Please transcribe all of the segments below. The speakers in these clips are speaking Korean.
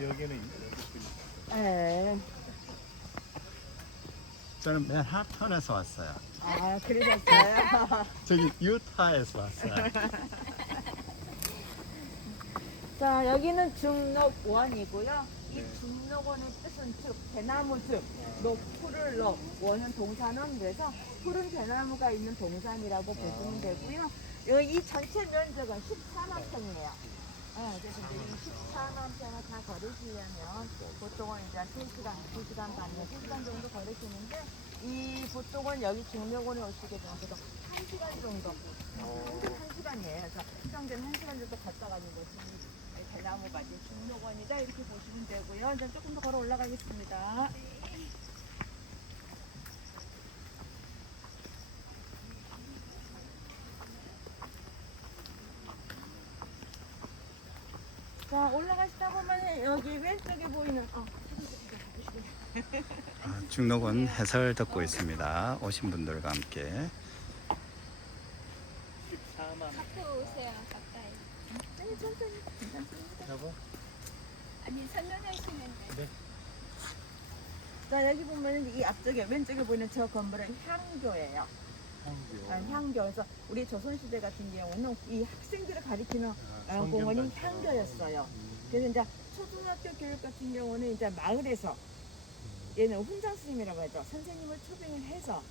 여기는 네. 저는 맨하탄에서 왔어요. 아, 그러셨어요? 저기 유타에서 왔어요. 자, 여기는 중록원이고요. 이 중록원의 뜻은 즉, 대나무 즉, 푸를 원은 동산원, 그래서 푸른 대나무가 있는 동산이라고 보시면 되고요. 이 전체 면적은 14만 평이에요. 그래서 이제 이 14만 평을 다 걸으시려면 보통은 이제 3시간, 2시간 반, 3시간 정도 걸으시는데, 이 보통은 여기 중록원에 오시게 되면 1시간 정도, 1시간이에요. 그래서 수정되는 1시간 정도 갔다 가는 것이 대나무 가지 중록원이다 이렇게 보시면 되고요. 이제 조금 더 걸어 올라가겠습니다. 자, 올라가시다 보면 여기 왼쪽에 보이는 중록원 해설 듣고 있습니다. 오신 분들과 함께. 14만. 앞으로 오세요, 가까이. 네, 천천히 괜찮습니다. 여보? 아니, 선전하시면 돼. 자, 여기 보면 이 앞쪽에 왼쪽에 보이는 저 건물은 향교예요. 향교. 그래서 우리 조선시대 같은 경우는 이 학생들을 가리키는 공원이 향교였어요. 그래서 이제 초등학교 교육 같은 경우는 이제 마을에서 얘는 훈장 스님이라고 하죠. 선생님을 초빙을 해서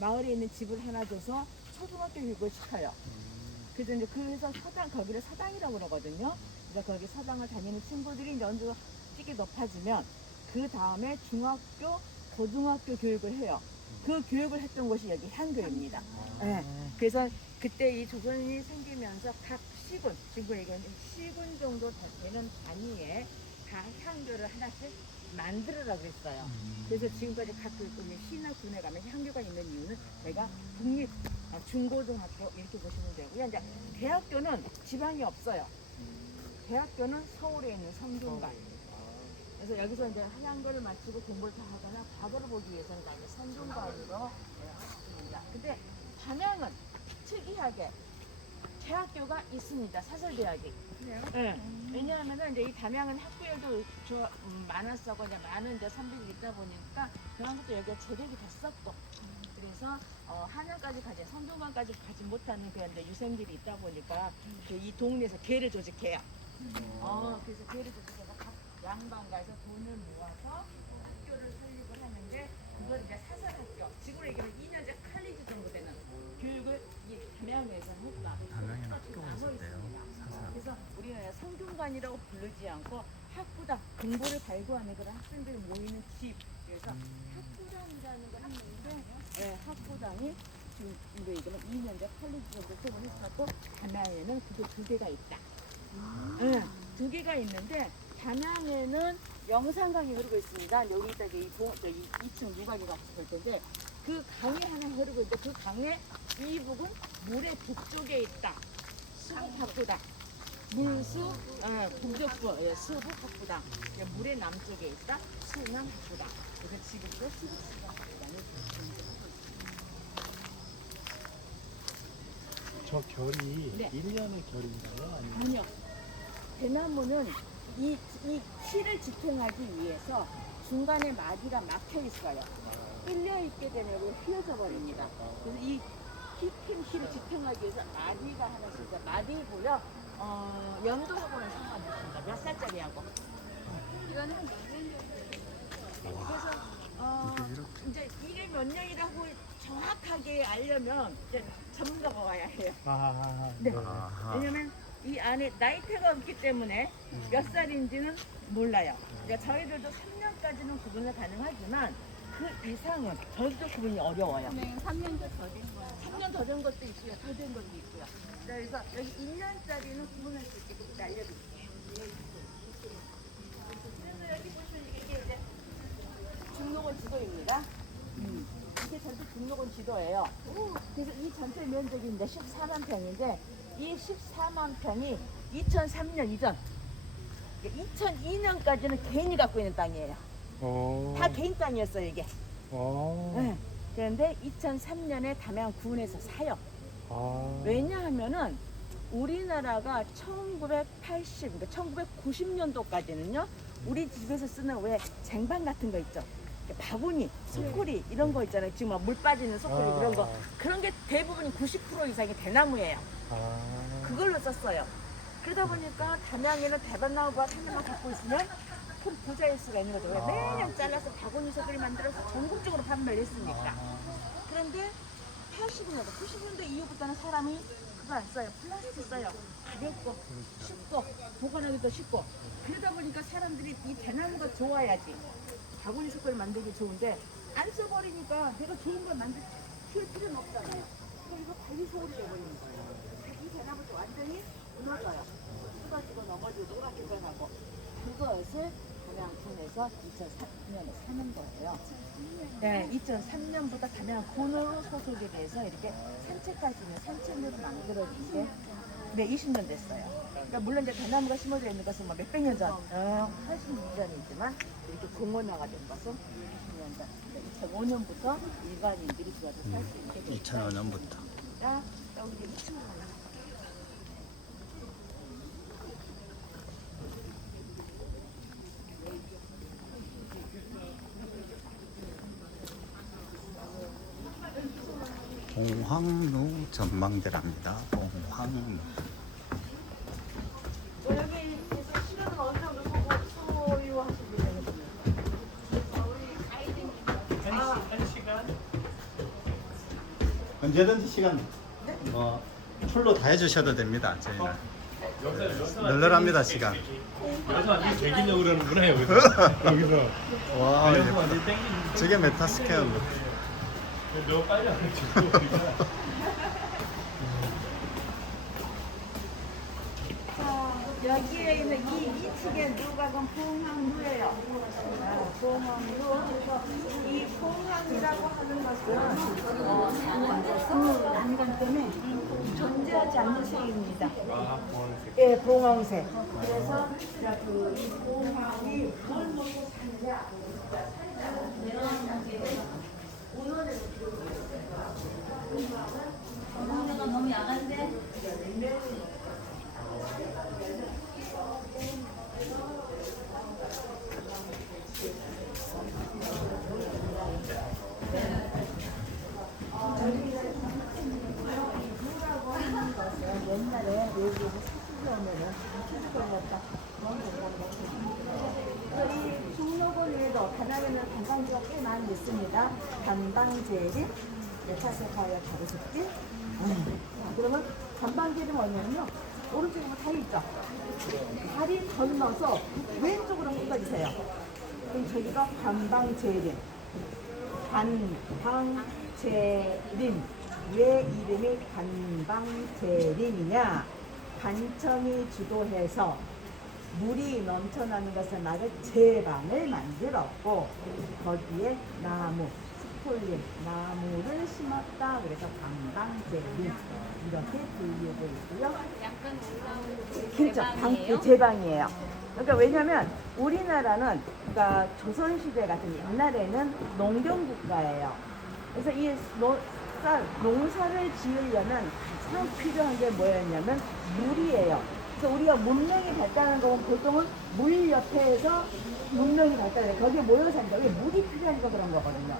마을에 있는 집을 하나 줘서 초등학교 교육을 시켜요. 그래서 이제 그래서 거기를 서당이라고 그러거든요. 그래서 거기 서당을 다니는 친구들이 이제 어느 정도 띠기 높아지면 그 다음에 중학교, 고등학교 교육을 해요. 그 교육을 했던 곳이 여기 향교입니다. 네. 그래서 그때 이 조선이 생기면서 각 시군, 지금 얘기하는 시군 정도 되는 단위에 다 향교를 하나씩 만들으라고 그랬어요. 그래서 지금까지 각 시나 군에 가면 향교가 있는 이유는 저희가 국립 중고등학교 이렇게 보시면 되고요. 이제 대학교는 지방이 없어요. 대학교는 서울에 있는 성균관. 그래서 여기서 이제 한양교를 마치고 공부를 다 하거나 과거를 보기 위해서는 다 이제 성균관으로 왔습니다. 근데 담양은 특이하게 대학교가 있습니다. 사설대학이. 그래요? 네. 왜냐하면은 이제 이 담양은 학구열도 많았었고 이제 많은 이제 선비들이 있다 보니까 그만큼 또 여기가 재력이 됐었고. 그래서 한양까지 가지, 성균관까지 가지 못하는 그런 이제 유생들이 있다 보니까 이 동네에서 계를 조직해요. 그래서 계를 조직해서 각 양반가에서 돈을 모아서 학교를 설립을 하는데 그걸 이제 사설학교, 지금으로 얘기하면 2년제 칼리지 정도 되는 교육을 이 담양에서 했다. 담양에는 학교가 있었대요. 그래서 우리는 성균관이라고 부르지 않고 학부당, 공부를 발굴하는 그런 학생들이 모이는 집. 그래서 학부당이라는 걸 했는데, 네, 학부당이 지금 이거 얘기하면 2년제 칼리지 정도 수업을 했었고, 담양에는 그게 2개가 있다. 네, 2개가 있는데, 담양에는 영산강이 흐르고 있습니다. 여기 있다, 이 2층 누각이가 볼 텐데, 그 강이 하나 흐르고 있는데, 그 강의 이북은 물의 북쪽에 있다. 수북학부당. 물수, 북적부, 수북학부당. 물의 남쪽에 있다. 수남학부당. 그래서 지금도 수북학부당이 존재하고 있습니다. 저 결이 네. 1년의 결인가요? 아니면 아니요. 대나무는 이 키를 지탱하기 위해서 중간에 마디가 막혀 있어요. 끌려 있게 되면 휘어져 버립니다. 그래서 이 큰 키를 지탱하기 위해서 마디가 하나씩 있어요. 마디고요. 연도하고는 상관이 없습니다. 몇 살짜리하고. 이거는 한 몇 년 정도 그래서 이제 이게 몇 년이라고 정확하게 알려면 이제 전문가가 와야 해요. 네. 왜냐면 이 안에 나이테가 없기 때문에 몇 살인지는 몰라요. 그러니까 저희들도 3년까지는 구분을 가능하지만 그 이상은 저희도 구분이 어려워요. 네, 3년도 더 된 거예요. 3년 더 된 것도 있고요. 더 된 것도 있고요. 그래서 여기 1년짜리는 구분할 수 있게 그때 알려드릴게요. 그래서 여기 보시면 이게 이제 중록원 지도입니다. 이게 전체 중록원 지도예요. 그래서 이 전체 면적이 이제 14만 평인데 이 14만 평이 2003년 이전 2002년까지는 개인이 갖고 있는 땅이에요. 다 개인 땅이었어요 이게. 네. 그런데 2003년에 담양군에서 사요. 왜냐하면은 우리나라가 1980, 그러니까 1990년도까지는요, 우리 집에서 쓰는 왜 쟁반 같은 거 있죠? 이렇게 바구니, 소쿠리 이런 거 있잖아요. 지금 막 물 빠지는 소쿠리 그런 거. 그런 게 대부분이 90% 이상이 대나무예요. 그걸로 썼어요. 그러다 보니까 담양에는 대밭나무밭 하나만 갖고 있으면 큰 부자일 수가 있는 거죠. 왜 매년 잘라서 바구니 소쿠리 만들어서 전국적으로 판매를 했으니까. 그런데 80년대, 90년대 이후부터는 사람이 그거 안 써요. 플라스틱 써요. 가볍고 쉽고 보관하기도 쉽고. 그러다 보니까 사람들이 이 대나무가 좋아야지 바구니 소쿠리 만들기 좋은데 안 써버리니까 내가 좋은 걸 키울 필요는 없잖아요. 그래서 관리 소홀이 돼버리는 거예요. 이 대나무도 완전히 무너져요. 쏟아지고 넘어지고 노랗게 변하고 그것을 담양군에서 2003년에 사는 거예요. 네, 2003년부터 담양군으로 소속이 돼서 이렇게 산책할 수 있는 산책로를 만들어준 게 네, 20년 됐어요. 그러니까 물론 이제 대나무가 심어져 있는 것은 뭐 몇백 년 전, 80년 전이지만 이렇게 공원화가 된 것은 20년 전, 2005년부터 일반인들이 들어서 살 수 있게 됐어요. 2005년부터. 자, 여기 2층으로 올라가. 봉황루 전망대랍니다. 봉황루. 여기에서 시간은 어느 정도 보고 소유하시면 되거든요. 한 시간? 언제든지 시간 풀로 다 해주셔도 됩니다. 저희는 널널합니다 시간. 여기서 완전 즐기려고 그러는구나 여기서. 여기서. 와 여기서 완전 땡기는. 저게 메타스케어. 너무 빨리 안 해주고. 여기에 있는 이 측에 누각은 봉황루예요. 봉황루. 그래서 이 봉황이라고 하는 것은 난간 때문에 존재하지 않는 색입니다. 예, 봉황색. 그래서 그 봉황이 뭘 먹고 살냐? 내가 너무 야간데. 옛날에 외국에서 사실 오면은 치즈걸렸다. 이 중로군 외에도 담양에는 관광지가 꽤 많이 있습니다. 담방제림, 메타세파이어 가로수길. 그러면 담방제림 뭐냐면요. 오른쪽에 뭐 다리 있죠? 다리 건너서 왼쪽으로 꺾어주세요. 그럼 저기가 담방제림. 담방제림. 왜 이름이 담방제림이냐? 간청이 주도해서 물이 넘쳐나는 것을 막을 제방을 만들었고 거기에 나무, 스폴린, 나무를 심었다. 그래서 담방제림 이렇게 불리고 있고요. 약간 올라오는 그렇죠. 제방이에요. 그러니까 왜냐하면 우리나라는 그러니까 조선시대 같은 옛날에는 농경국가예요. 그래서 이 농사를 지으려면 가장 필요한 게 뭐였냐면 물이에요. 그래서 우리가 문명이 발달하는 건 보통은 물 옆에서 문명이 발달해요. 거기에 모여 사니까 왜 물이 필요하니까 그런 거거든요.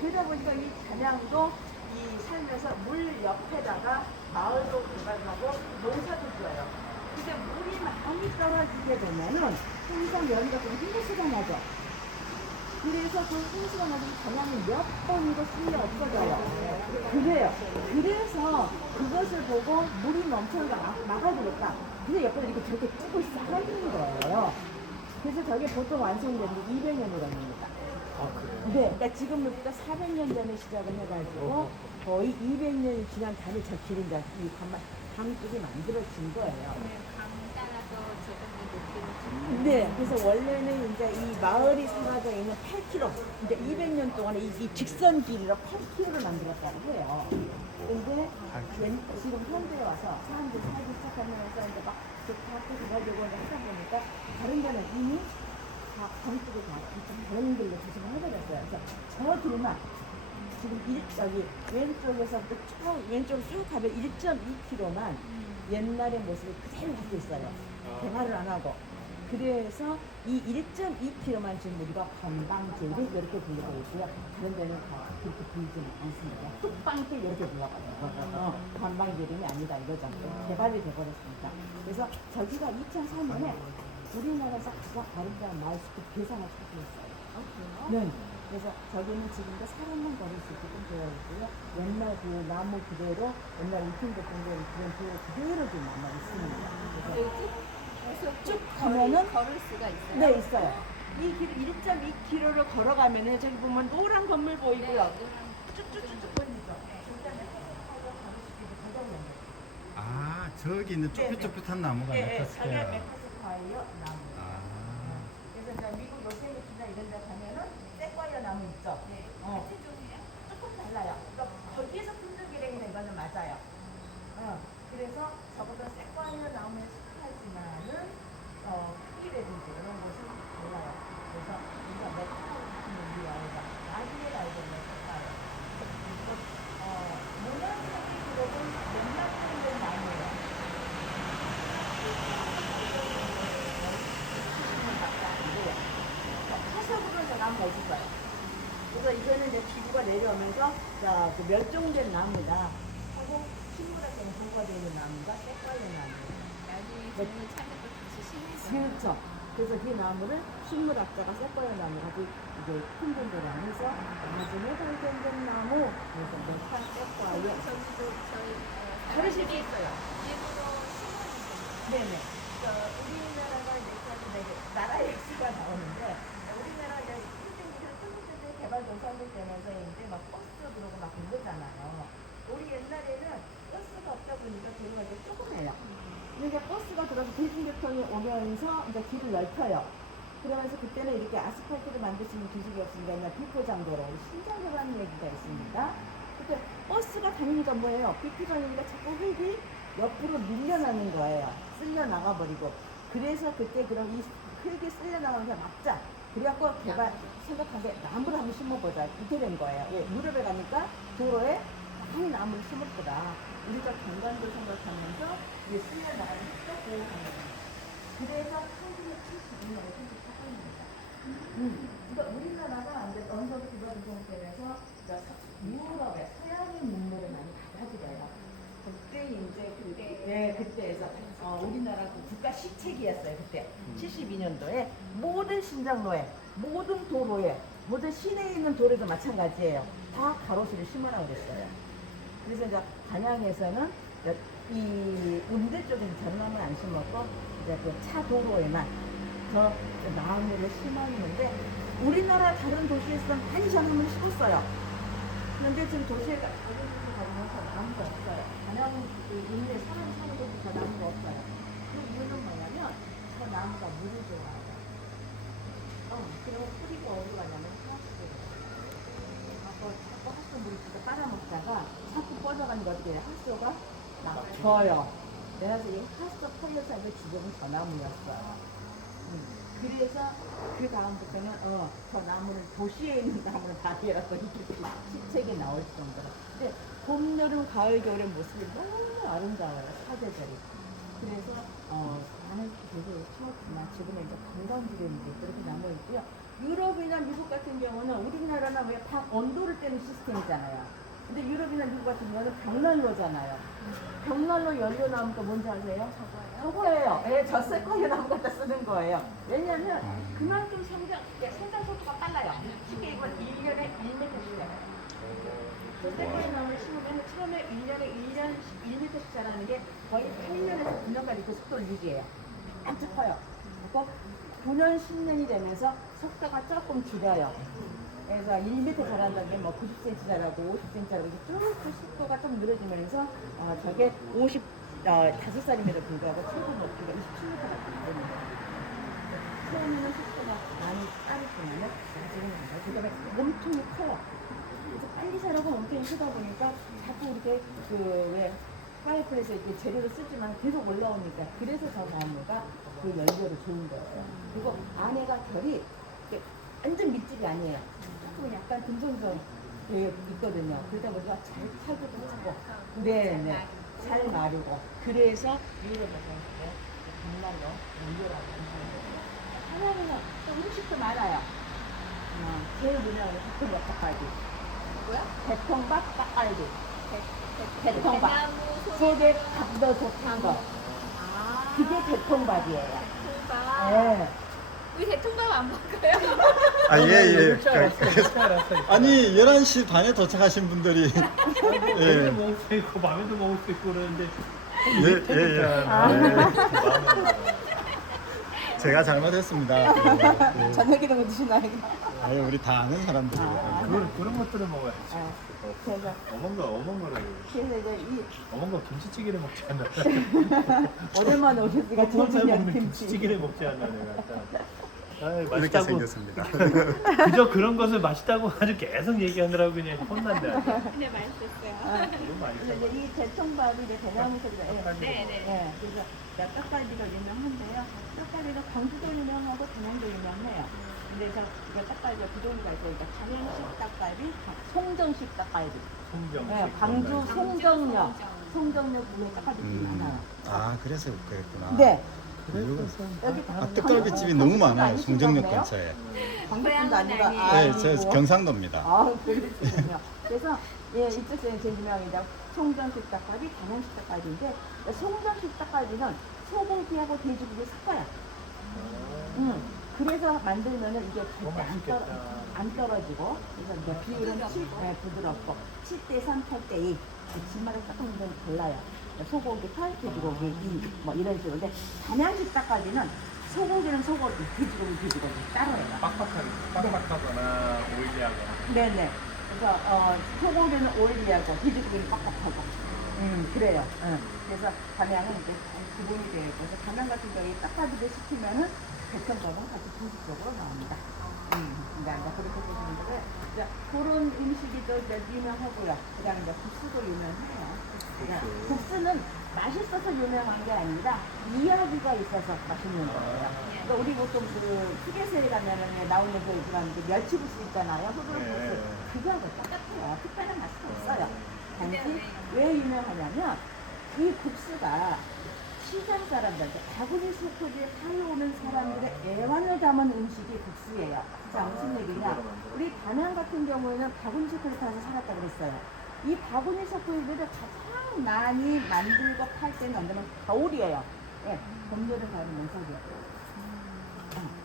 그러다 보니까 이 담양도 이 살면서 물 옆에다가 마을도 개발하고 농사도 지어요. 근데 물이 많이 떨어지게 되면은 항상 여기가 좀 힘들수가 나죠. 그래서 그 홍수가 나중에 담양이 몇 번이고 숨이 없어져요. 그래요. 그래서 그것을 보고 물이 넘치는 거 막아주겠다. 근데 옆에 이렇게 저렇게 쭉 쌓아있는 거예요. 그래서 저게 보통 완성되는 게 200년이 걸립니다. 아 그래요? 네, 그러니까 지금부터 400년 전에 시작을 해가지고 거의 200년이 지난 다음에 저 길이 이제 이 강둑이 만들어진 거예요. 강 따라서 조금 높이를 네, 그래서 원래는 이제 이 마을이 사라져 있는 8km, 이제 200년 동안에 이 직선 길이로 8km를 만들었다고 해요. 근데 지금 현대에 와서 사람들이 살기 시작하면서 이제 막 좋다고 가지고 하다 보니까 다른 데는 이미 다 강둑이 다 다른 길로 조성을 해버렸어요. 그래서 저 길만 지금 여기 왼쪽에서부터 쭉 왼쪽으로 쭉 가면 1.2km만 옛날의 모습을 그대로 갖고 있어요. 개발을 안 하고. 그래서 이 1.2km만 지금 우리가 관광지를 이렇게 불리고 있고요. 다른 데는 다 그렇게 불리지는 않습니다. 뚝방길 이렇게 불러가요. 관광지 이름이 아니다 이거죠. 개발이 돼버렸으니까. 그래서 저기가 2003년에 우리나라에서 가장 아름다운 마을숲 대상을 받고 있어요. 네. 그래서 저기는 지금도 사람만 걸을 수 있게끔 되어 있고요. 옛날 그 나무 그대로 옛날 울퉁불퉁 그런 도로 그대로 좀 남아 있습니다. 그래서 쭉 가면은 걸을 수가 있어요. 네 있어요. 이 길 1.2km를 걸어가면은 저기 보면 노란 건물 보이고요. 쭉쭉쭉쭉 보입니다. 아, 저기 있는 쭈뼛쭈뼛한 나무가 네, 저게 메타스퀘어. 메타스콰이어 나무. 아, 그래서 이제 미국 요세미티나 이런 데 가면은 세과이어 나무 있죠. 네. 어. 같은 종이에요? 조금 달라요. 그러니까 거기에서 품종기랭이는 이거는 맞아요. 그래서 적어도 세과이어 나무에 속하지만은 크기라든지 이런 것은 달라요. 그래서 우리가 메타스콰이어 우리가 나중에 알게 메타스콰이어. 모양상의 기록은 몇만 년 된 나무예요. 화석으로 저 나무가 있었어요. 그래서 이거는 이제 지구가 내려오면서 자, 그 멸종된 나무다 하고 식물학적인 보고가 되는 나무가 세과이어 나무예요. 나중에 네. 정말 찾는 걸 다시 심해서. 그렇죠. 그래서 그 나무를 식물학자가 세과이어 나무가 이제 품종대로 하면서 나중에 발견된 나무 그래서 메타 세과이어 저기도 저희 다르실 수 있어요. 일부러 심어주세요. 네네. 우리나라가 이제 나라의 역사가 나오는데 우리나라 이제 한국에서 개발 도상국 되면서 이제 막 버스 들어오고 막 그러잖아요. 우리 옛날에는 버스가 없다 보니까 도로가 이제 조그매요. 그러니까 버스가 들어서 대중교통이 오면서 이제 길을 넓혀요. 그러면서 그때는 이렇게 아스팔트를 만들 수 있는 기술이 없으니까 그냥 비포장도로 신장도라는 얘기가 있습니다. 그때 버스가 다니니까 뭐예요? 비포장이니까 자꾸 흙이 옆으로 밀려나는 거예요. 쓸려 나가버리고. 그래서 그때 그럼 이 흙이 쓸려 나가면서 막자. 그래갖고 개발 생각한 게 나무를 한번 심어보자. 그렇게 된 거예요. 예, 유럽에 가니까 도로에 많이 나무를 심었더라. 우리가 경관도 생각하면서 이게 쓸려 나가는 흙도 보호하는 거예요. 그래서 1972년에 생각하고 있습니다. 그러니까 우리나라가 이제 언덕 기반 운동되면서 유럽의 서양의 문물을 많이 받아들여요. 그때 이제 그때에서 우리나라 그 국가 시책이었어요. 그때 72년도에 모든 신장로에, 모든 도로에, 모든 시내에 있는 도로도 마찬가지예요. 다 가로수를 심으라고 그랬어요. 그래서 이제 단양에서는 이 운대 쪽에는 전나무 안 심었고 이제 그 차 도로에만 저 나무를 심었는데 우리나라 다른 도시에서 많이 전나무를 심었어요. 그런데 지금 도시에 가면서 나무가 없어요. 단양 그 인내 사는 곳이 저 나무가 없어요. 그 이유는 뭐냐면 저 나무가 물을 좋아해요. 그리고 뿌리가 어디로 가냐면 자꾸 하수 물이 진짜 빨아먹다가 자꾸 뻗어가는 거 어떻게 해요? 하수가 막혀요. 그래서 이 하수 폴리사이드 주변은 저 나무였어요. 그래서 그 다음부터는 저 나무를 도시에 있는 나무를 다 해라고 이렇게 시책이 나올 정도로. 근데 봄, 여름, 가을, 겨울의 모습이 너무 아름다워요. 사계절이. 그래서 나는 되게 추웠지만 지금은 이제 관광지인데 그렇게 남아 있고요. 유럽이나 미국 같은 경우는 우리나라는 왜 방 온도를 떼는 시스템이잖아요. 근데 유럽이나 미국 같은 경우는 벽난로잖아요. 벽난로 연료 나무가 뭔지 아세요? 저거예요. 예, 저 세과이어 나무 갖다 쓰는 거예요. 왜냐면 그만큼 성장 속도가 빨라요. 쉽게 이건 1년에 1m씩. 세과이어 나무를 심으면 처음에 1m씩 자라는 게 거의 8년에서 9년까지 그 속도를 유지해요. 엄청 커요. 그리고 9년, 10년이 되면서 속도가 조금 줄여요. 그래서 1m 자란다는 게 뭐 90cm 자라고 50cm 자라고 쭉쭉 속도가 좀 늘어지면서 저게 5살임에도 불구하고 최고 높이가 27m가 되는 거예요. 처음에는 속도가 많이 빠르지만은 나중에는 안 가요. 그 다음에 몸통이 커요. 그래서 빨리 자라고 몸통이 크다 보니까 자꾸 이렇게 왜 파이프에서 이렇게 재료를 쓰지만 계속 올라오니까 그래서 저 나무가 그 연료를 좋은 거예요. 그리고 안에가 결이 완전 밑집이 아니에요. 조금 약간 듬성듬성 되게 있거든요. 그러다 보니까 잘 타기도 하고, 네네, 잘 마르고. 그래서 이거를 먹었는데 정말로 연결하고 하나는 또 음식도 많아요. 제일 유명한 대통밥 닭갈비. 뭐야? 대통밥 닭갈비. 대통밥. 속에 밥도 좋은 거. 아. 그게 대통밥이에요. 대통밥. 네. 우리 대통밥 안 먹어요? 아, 예, 예. 알았어요. 아니, 11시 반에 도착하신 분들이. 예. 예. 먹을 수 있고 밤에도 먹을 수 있고 그러는데 예, 예, 예. 마음에 제가 잘못했습니다. 예. 저녁이라고 드시나요? 아유, 우리 다 아는 사람들이거든요. 그런 것들을 먹어야지. 그래서 어멍거라고. 그래서 이제 이 어멍거 김치찌개를 먹지 않나. 오랜만에 오셨으니까 잘 조준현 먹는 김치. 김치찌개를 먹지 않나 내가. 아이, 이렇게 맛있다고. 생겼습니다. 그저 그런 것을 맛있다고 아주 계속 얘기하느라고 그냥 혼난다. 근데 맛있었어요. 너무 그래서 맛있어. 이제 이 대청밥이 이제 대나무 소리가 네네. 예, 그래서 떡갈비가 유명한데요. 떡갈비가 광주도 유명하고 단양도 유명해요. 그래서 이거 떡갈비가 부동이가 있으니까 단양식 떡갈비, 송정식 떡갈비. 송정. 네, 광주 송정역 부에 떡갈비집이 많아요. 아, 그래서 그랬구나. 네. 여기, 여기 아, 떡갈비집이 너무 많아요. 송정역 근처에. 광주뿐도 아니라 네, 저 아이고. 경상도입니다. 아, 그러시군요. 그래서 예, 이쪽에는 제일 유명한 게 송정식 닭갈비, 단양식 닭갈비인데 송정식 닭갈비는 소고기하고 돼지고기 섞어요. 그래서 만들면은 이게 절대 안 떨어지고 그래서 이제 비율은 부드럽고 7대3, 8대2 집마다 조금 좀 달라요. 소고기 8, 돼지고기 2, 뭐 이런 식으로. 근데 단양식 닭갈비는 소고기는 소고기, 돼지고기 따로예요. 빡빡하거나 오일리하거나. 네네. 그래서 소고기는 오일리하고 돼지고기는 빡빡하고. 그래요. 그래서 담양은 이제 구분이 되어 있고, 그래서 담양 같은 경우에 떡갈비를 시키면은 대청밥은 같이 중식적으로 나옵니다. 이제 그렇게 보시면 되고요. 그런 음식이 또 이제 유명하고요. 그다음에 이제 국수도 유명해요. 국수는 맛있어서 유명한 게 아니라 이야기가 있어서 맛있는 거예요. 그러니까 우리 보통 그 휴게소에 가면은 나오는 그런 멸치국수 있잖아요. 흑을국수. 그거하고 똑같아요. 특별한 맛은 없어요. 단지 왜 유명하냐면 이 국수가 시장 사람들한테 바구니 소포지에 팔려오는 사람들의 애환을 담은 음식이 국수예요. 자, 무슨 얘기냐? 우리 담양 같은 경우에는 바구니 소포를 타서 살았다고 그랬어요. 이 바구니 소포지를 가장 많이 만들고 팔 때는 언제면 겨울이에요. 예, 봄, 여름, 가을, 면사기.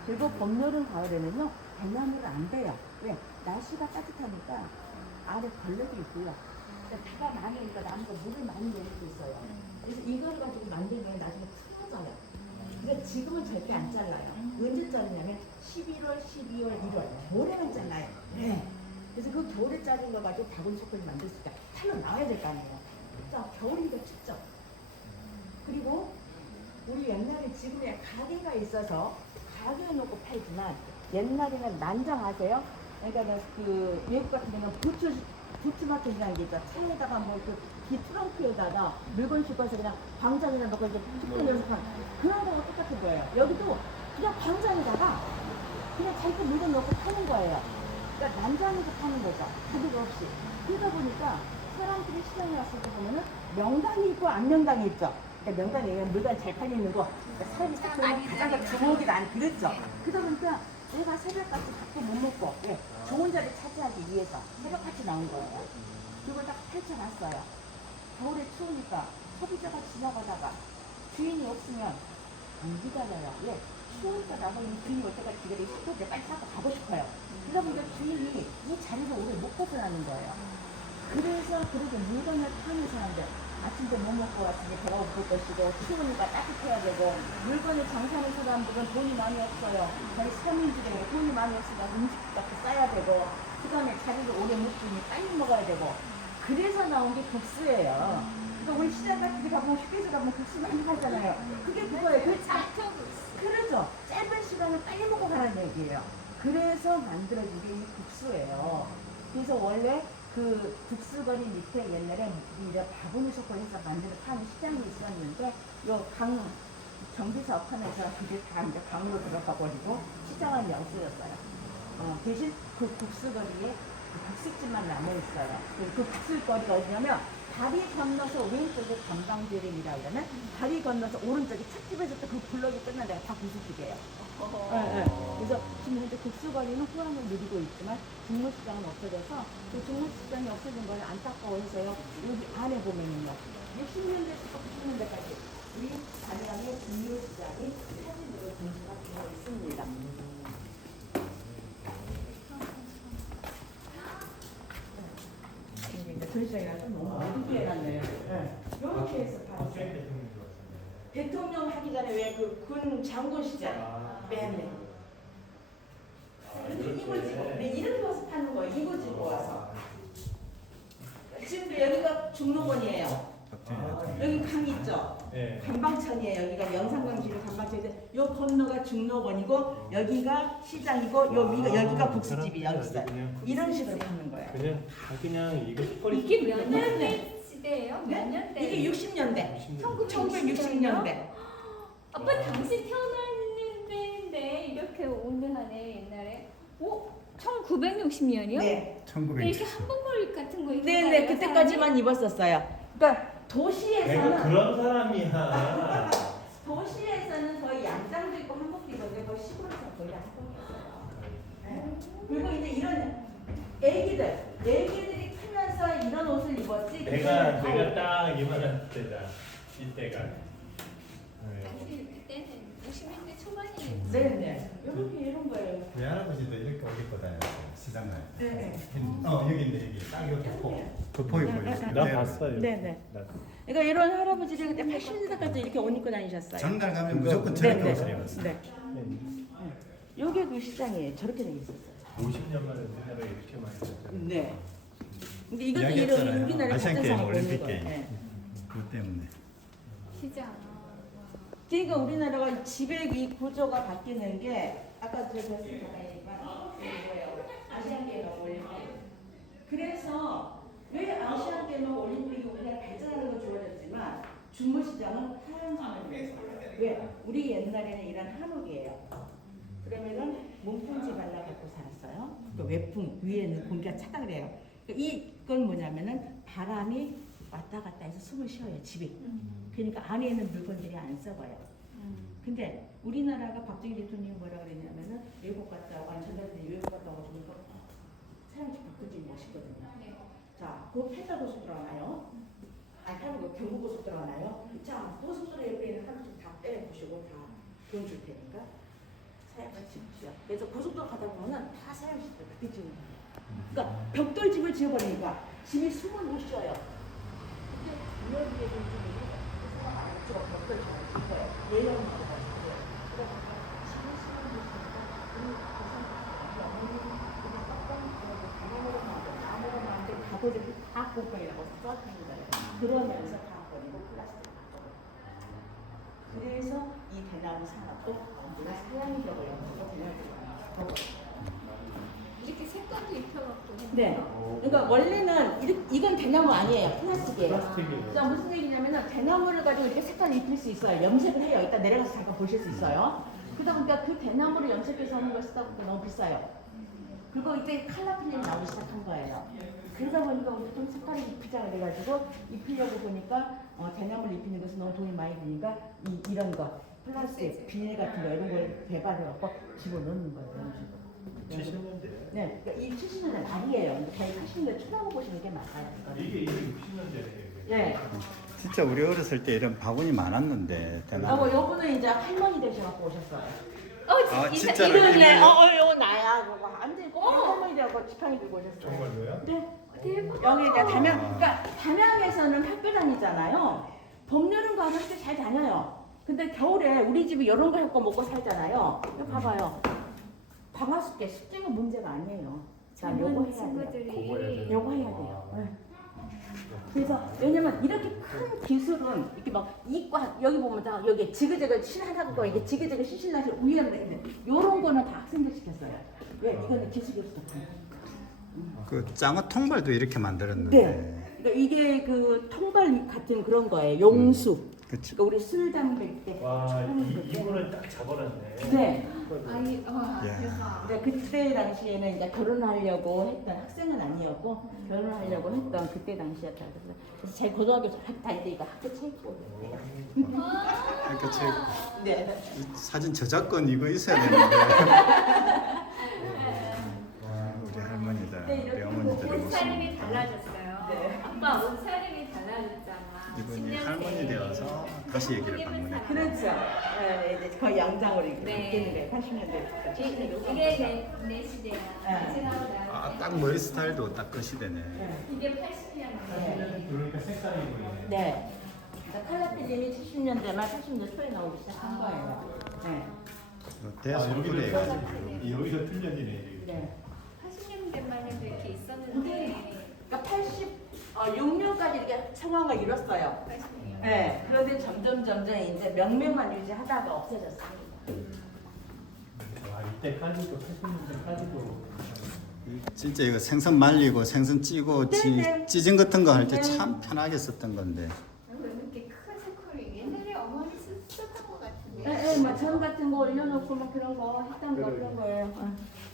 그리고 봄, 여름, 가을에는요, 배나무를 안 돼요. 왜? 날씨가 따뜻하니까 아래 벌레도 있고요. 비가 많이 오니까 나무가 물을 많이 내리고 있어요. 그래서 이걸 가지고 만들면 나중에 풀어져요. 근데 지금은 절대 안 잘라요. 언제 자르냐면 11월, 12월, 1월 겨울에만 잘라요. 네. 그래서 그 겨울에 자른 거 가지고 바구니 소포를 만들 수 있다. 팔로 나와야 될 거 아니에요. 자, 겨울이니까 춥죠. 그리고 우리 옛날에 지금의 가게가 있어서 가게에 놓고 팔지만 옛날에는 난장 아세요? 그러니까 그 외국 같은 데는 부츠마켓이라는 게 있죠. 차에다가 뭐 그 트렁크에다가 물건 싣고서 그냥 광장에다 넣고 이제 툭 열어서 파는 그런 거하고 똑같은 거예요. 여기도 그냥 광장에다가 그냥 자기 물건 넣고 파는 거예요. 그러니까 난장에서 파는 거죠. 가격 없이. 그러다 보니까 사람들이 시장에 왔을 때 보면은 명당이 있고 안 명당이 있죠. 그러니까 명당에 물건 잘 팔리는 거 그러니까 사람이 딱 보면 가장 더 주목이 안 그랬죠. 그러다 보니까 내가 새벽같이 밥도 못 먹고 좋은 자리 차지하기 위해서 새벽같이 나온 거예요. 그걸 딱 펼쳐놨어요. 겨울에 추우니까 소비자가 지나가다가 주인이 없으면 안 기다려요. 왜? 추우니까 나가면 주인이 올 때까지 기다리고 싶을 때 빨리 사고 가고 싶어요. 그러다 보니까 주인이 이 자리를 오래 못 벗어나는 거예요. 그래서 그렇게 물건을 파는 사람들 아침때 못 먹고 왔으니 배가 고플 것이고 추우니까 따뜻해야 되고 물건을 장사하는 사람들은 돈이 많이 없어요. 저희 서민들에게 돈이 많이 없으니까 음식값도 싸야 되고 그 다음에 자리를 오래 못 두니 빨리 먹어야 되고 그래서 나온 게 국수예요. 그러니까 우리 시장 같은 데 가보면 휴게소 가보면 국수 많이 팔잖아요. 그게 그거예요. 그러죠. 짧은 시간을 빨리 먹고 가는 얘기예요. 그래서 만들어진 게 이 국수예요. 그래서 원래 그 국수거리 밑에 옛날에 이제 바구니 소포를 해서 만들어 파는 시장이 있었는데 요 경비 사업하면서 그게 다 이제 강으로 들어가 버리고 시장은 없어졌어요. 대신 그 국수거리에 국수집만 남아 있어요. 그 국수거리가 어디냐면 다리 건너서 왼쪽에 관광지림이라 그러면 다리 건너서 오른쪽에 찻집에서 또 그 블럭이 끝난 데가 다 국수집이에요. 네. 그래서 지금 현재 국수거리는 호황을 누리고 있지만 중무시장은 없어져서 그 중무시장이 없어진 걸 안타까워해서요. 여기 안에 보면은요. 60년대에서 90년대까지 우리 단양의 중무시장이 사진으로 공개가 되어 있습니다. 전시장이라서 너무 어둡게 해놨네요. 이렇게 해서 봤어요. 대통령 하기 전에 왜 그 군 장군 시절 맨날 이렇게 입어지고 이렇게 와서 파는 거예요. 입어지고 와서 지금 여기가 중록원이에요. 여기 강 있죠. 네. 관방천이에요. 여기가 영산강지로 관방천인데 요 건너가 중록원이고 여기가 시장이고 요 위가 여기가 국수집이 여기 있어요. 이런 식으로 파는 거예요. 그냥 다 그냥 이거 턱걸이 이게 몇 년대 시대예요? 몇 년대? 이게 60년대. 1960년대. 아빠 당시 태어났는데 이렇게 운동하네 옛날에. 오? 1960년이요? 네. 이렇게 한복머리 같은 거 입고 네네 다녀요, 그때까지만 입었었어요. 그러니까 내가 도시에서는 그런 사람이야. 도시에서는 거의 양장도 입고 한복도 입었는데 거의 시골에서 거의 다 한복이었어요. 그리고 이제 이런 애기들이 크면서 이런 옷을 입었지. 내가 딱 이만한 때다. 이때가. 당시 그때는 60년대 초반이에요. 네네. 이런 거예요. 내 할아버지도 이렇게 옷 입고 다녔어요. 시장 갈 때. 네네. 여기인데 여기 딱 이렇게 덮어 입고 이렇게. 나 봤어요. 네네. 나. 그러니까 이런 할아버지들이 그때 80년대까지 이렇게 옷 입고 다니셨어요. 장날 가면 무조건 저렇게 네네. 옷을 입었어요. 네. 요게 그 시장이에요. 저렇게 돼 있었어요. 50년 만에 우리나라에 이렇게 많이 됐잖아요. 네. 근데 이것도 이야기했잖아요. 우리나라 아시안 게임, 국제상을 올림픽 보는 게임. 거예요. 네. 그것 때문에. 시장. 그러니까 우리나라가 지배 이 구조가 바뀌는 게 아까 제가 말씀드리니까 이거예요. 아시안 게임 올림픽. 그래서 왜 아시안 게임 올림픽이 우리가 발전하는 건 좋아졌지만 중무시장은 하얀산을 위해서. 왜? 우리 옛날에는 이런 한옥이에요. 그러면은 몸통지 발라 갖고 살았어요. 그 외풍 위에는 공기가 차다 그래요. 이건 뭐냐면은 바람이 왔다 갔다 해서 숨을 쉬어요 집이. 그러니까 안에 있는 물건들이 안 썩어요. 근데 우리나라가 박정희 대통령이 뭐라 그랬냐면은 외국 갔다 오고 전달들이 외국 갔다 오고 그러니까 사람집 바꾸지 멋있거든요. 자, 그 팔다고속 들어가나요? 아니 팔고 경부고속 들어가나요? 자, 고속도로 옆에 있는 한쪽 다 빼보시고 다 돈 줄 테니까 사양식 집이요. 그래서 고속도로 가다 보면은 다 사양식들 그렇게 지는 거예요. 그러니까 벽돌집을 지어버리니까 집이 숨을 못 쉬어요. 근데 이야기에 좀 제가 벽돌집을 지은 거예요. 예언으로 가지고. 그러니까 집이 숨을 못 쉬니까 우리 고상들이 어머니 그냥 깜깜하고 나무로 만든 가구들이 다 공방이라고 써주는 거예요. 그러면서 다 버리고 플라스틱 다 버리고. 그래서 이 대나무 산업도 우리가 사양이 되어버려서 그냥 이렇게 색깔도 입혀갖고. 네. 그러니까 원래는 이건 대나무 아니에요. 플라스틱이에요. 플라스틱이에요. 자, 무슨 얘기냐면은 대나무를 가지고 이렇게 색깔을 입힐 수 있어요. 염색을 해요. 이따 내려가서 잠깐 보실 수 있어요. 그러다 보니까 그 대나무를 염색해서 하는 걸 쓰다 보니까 너무 비싸요. 그리고 이때 칼라 필름이 나오기 시작한 거예요. 그러다 보니까 우리 좀 색깔을 입히자 그래가지고 입히려고 보니까 대나무를 입히는 것은 너무 돈이 많이 드니까 이런 거 플라스틱, 비닐 같은 거 이런 걸 개발해갖고 집어넣는 거예요. 이런 식으로. 70년대. 네, 그러니까 이 70년대 말이에요. 근데 거의 80년대 초라고 보시는 게 맞아요. 이게 60년대예요. 네. 진짜 우리 어렸을 때 이런 바구니 많았는데 대나무. 요거는 이제 할머니 되셔갖고 오셨어요. 아, 진짜로? 이거네. 요거 나야. 그거 완전 꼭 할머니 되갖고 지팡이 들고 오셨어요. 정말로요? 네. 대박. 여기 이제 그러니까 담양에서는 학교 다니잖아요. 봄, 여름 가면 학교 잘 다녀요. 근데 겨울에 우리 집이 이런 거 해갖고 먹고 살잖아요. 이거 봐봐요. 방아숙제 숙제가 문제가 아니에요. 자, 요거 해야 돼요. 친구들이 요거 해야 돼요. 네. 그래서 왜냐면 이렇게 큰 기술은 이렇게 막 이과 여기 보면 다 여기 지그재그 신하고 이게 지그재그 신신나시 우연히 있는데 요런 거는 다 학생들 시켰어요. 왜 이거는 기술이 부족한 그 장어 통발도 이렇게 만들었는데. 네. 그러니까 이게 그 통발 같은 그런 거예요. 용수. 그치. 그러니까 우리 술 담글 때. 와, 이분을 딱 잡아놨네. 네. 아니, 와, 야. 대박. 근데 그때 당시에는 이제 결혼하려고 했던 학생은 아니었고 결혼하려고 했던 그때 당시였다. 그래서 제 고등학교 졸업 다닐 때 이거 학교 책보예요. 그러니까 제 네. 이 사진 저작권 이거 있어야 되는데. 와, 우리 할머니들, 네, 우리 이렇게 어머니들의 옷 모습. 차림이 달라졌어요. 네. 아빠 옷 차림이 달라졌잖아. 이분이 10년 할머니 새에. 되어서 다시 얘기를 방문했고. 그렇죠. 네, 이제 거의 양장으로 이렇게 네. 바뀌는 거예요. 80년대. 이게 내 시대야. 네. 제가 아, 딱 머리 스타일도 딱 그 시대네. 이게 80년대. 그러니까 색깔이 보이네. 네. 그러니까 칼라 필름이 70년대 말 80년대 초에 나오기 시작한 거예요. 네. 대소불에 여기서 틀려지네. 네. 80년대만 해도 이렇게 있었는데. 그러니까 86년까지 이렇게 청와가 이뤘어요. 80년. 네. 그런데 점점 이제 명명만 유지하다가 없어졌습니다. 와, 이때 카드도 80년대 카드도. 진짜 이거 생선 말리고 생선 찌고 네네. 찌진 같은 거 할 때 네. 참 편하게 썼던 건데. 왜 이렇게 큰 색깔이 옛날에 어머니 썼던 것 같은데. 네, 네, 막전 같은 거 올려놓고 막 그런 거 했던 거 그런 거예요.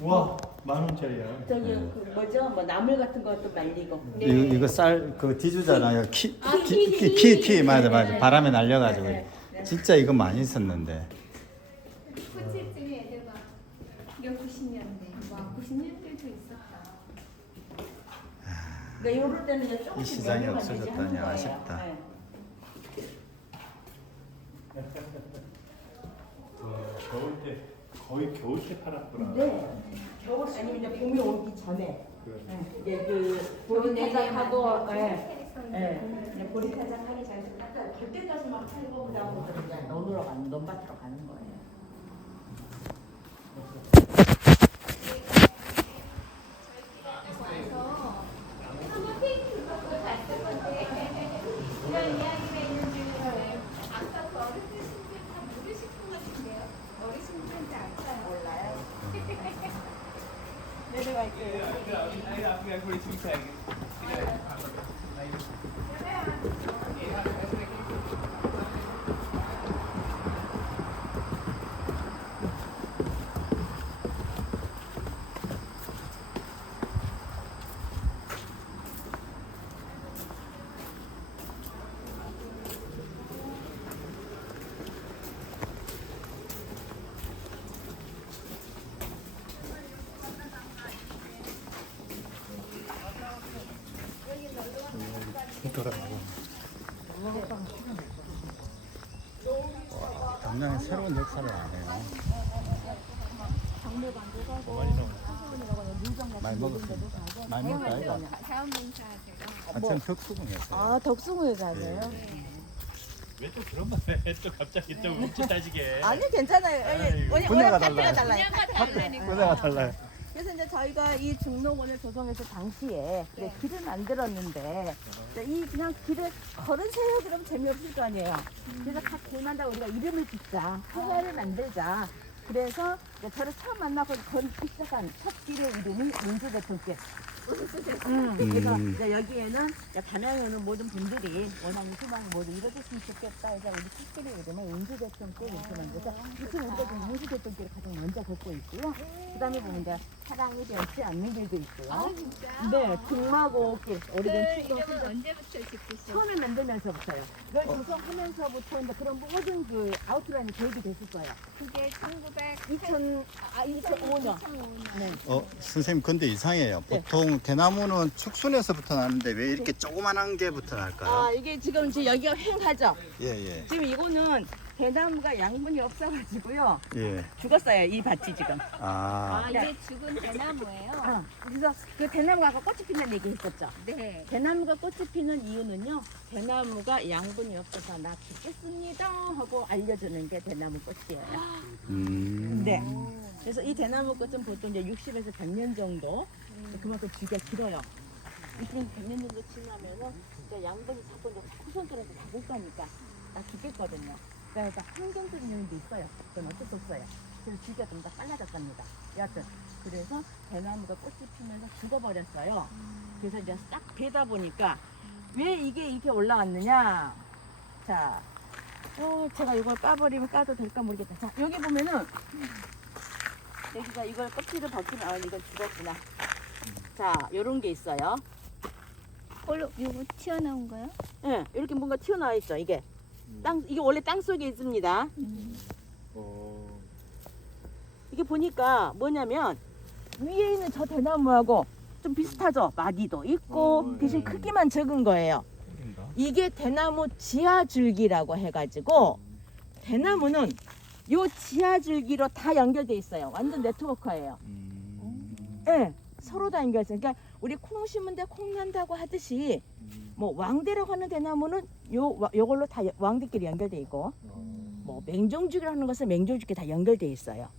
와, 10,000원짜리야. 저기 그 뭐죠? 뭐 나물 같은 것도 말리고. 이거 쌀 그 디주잖아요. 키 맞아. 네. 바람에 날려가지고. 네, 네. 진짜 이거 많이 썼는데. 코치증에 애들 막 이게 90년대. 와, 90년대도 있었다. 그러니까 이럴 때는 이제 조금씩 이 시장이 명령만 없어졌다니 유지하는 거예요. 아쉽다. 네. 겨울 때 거의 겨울 때 팔았구나. 네. 겨울 아니면 이제 봄이 오기 전에. 그래. 네. 이제 그 보리타작하고, 네. 네. 보리타작 하기 전에 갈 때까지 막 팔고 그다음부터 이제 논으로 가는 논밭으로 가는 거예요. 한번 페이크 갖고 갔을 건데 이런 이야기가 있는 중에 아까 그 어르신들 다 모르실 것 같은데요. 어르신들인지 알까요? 몰라요. 내려갈게요. 돌아가고. 와, 당장에 새로운 역사를 아네요. 많이 먹었습니다. 많이 먹다 이거. 자원봉사 제가 아침 덕수궁이었어요. 아, 덕숭을 가세요? 왜 또 그런 말해? 또 갑자기 또 묵지 따지게. 아니 괜찮아요. 아이고. 원래 분야가 파트가 달라요. 달라요. 분야가 다르니까. 분야가 달라요. 그래서 이제 저희가 이 중록원을 조성해서 당시에 이제 길을 만들었는데 이제 이 그냥 길을 걸으세요 그러면 재미없을 거 아니에요. 그래서 각 길마다 우리가 이름을 짓자, 회화를 만들자. 그래서 이제 저를 처음 만나고 걷기 시작한 첫 길의 이름이 민주대통길. 그래서 이제 여기에는 이제 단양에 오는 모든 분들이 원하는 소망이 모두 이루어졌으면 좋겠다. 그래서 우리 첫 길의 이름을 민주대통길 이렇게 만들어서 지금 우리가 지금 민주대통길을 가장 먼저 걷고 있고요. 그 다음에 보면 이제 사랑이 되지 않는 길도 있고요. 아 진짜? 네, 등마고길, 오래된 그 추동 이름은 언제부터 짓고 처음에 만들면서부터요. 이걸 조성하면서부터 이제 그런 모든 그 아웃라인이 계획이 됐었어요. 그게 2005년. 2005년. 네. 선생님 근데 이상해요. 네. 보통 대나무는 축순에서부터 나는데 왜 이렇게 조그만한 게부터 날까요? 아, 이게 지금 이제 여기가 횡하죠? 예. 지금 이거는 대나무가 양분이 없어가지고요. 예. 죽었어요, 이 밭이 지금. 아 이게 죽은 대나무예요? 그래서 그 대나무가 아까 꽃이 핀다는 얘기 했었죠? 네. 대나무가 꽃이 피는 이유는요, 대나무가 양분이 없어서 나 죽겠습니다 하고 알려주는 게 대나무 꽃이에요. 네. 그래서 이 대나무 꽃은 보통 이제 60에서 100년 정도, 그만큼 주기가 길어요. 이렇게 100년 정도 지나면은 이제 양분이 자꾸 이제 후손들한테 다 못 가니까 나 죽겠거든요. 그러니까 환경적인 요인도 있어요. 그건 어쩔 수 없어요. 그래서 주기가 좀 더 빨라졌답니다. 여하튼 그래서 대나무가 꽃이 피면서 죽어버렸어요. 그래서 이제 싹 베다 보니까 왜 이게 이렇게 올라왔느냐? 자, 제가 이걸 까버리면 까도 될까 모르겠다. 자, 여기 보면은 여기가 이걸 껍질을 벗기면 이건 죽었구나. 자, 요런 게 있어요. 요거 튀어나온 거요? 예, 이렇게 뭔가 튀어나와 있죠. 이게 이게 원래 땅 속에 있습니다. 이게 보니까 뭐냐면 위에 있는 저 대나무하고 좀 비슷하죠. 마디도 있고 대신 크기만 적은 거예요. 이게 대나무 지하줄기라고 해가지고 대나무는 요 지하줄기로 다 연결돼 있어요. 완전 네트워크예요. 예, 서로 다 연결돼. 그러니까 우리 콩 심은데 콩 난다고 하듯이 뭐 왕대라고 하는 대나무는 요걸로 다 왕대끼리 연결돼 있고 뭐 맹종죽이라는 것은 맹종죽이 다 연결돼 있어요.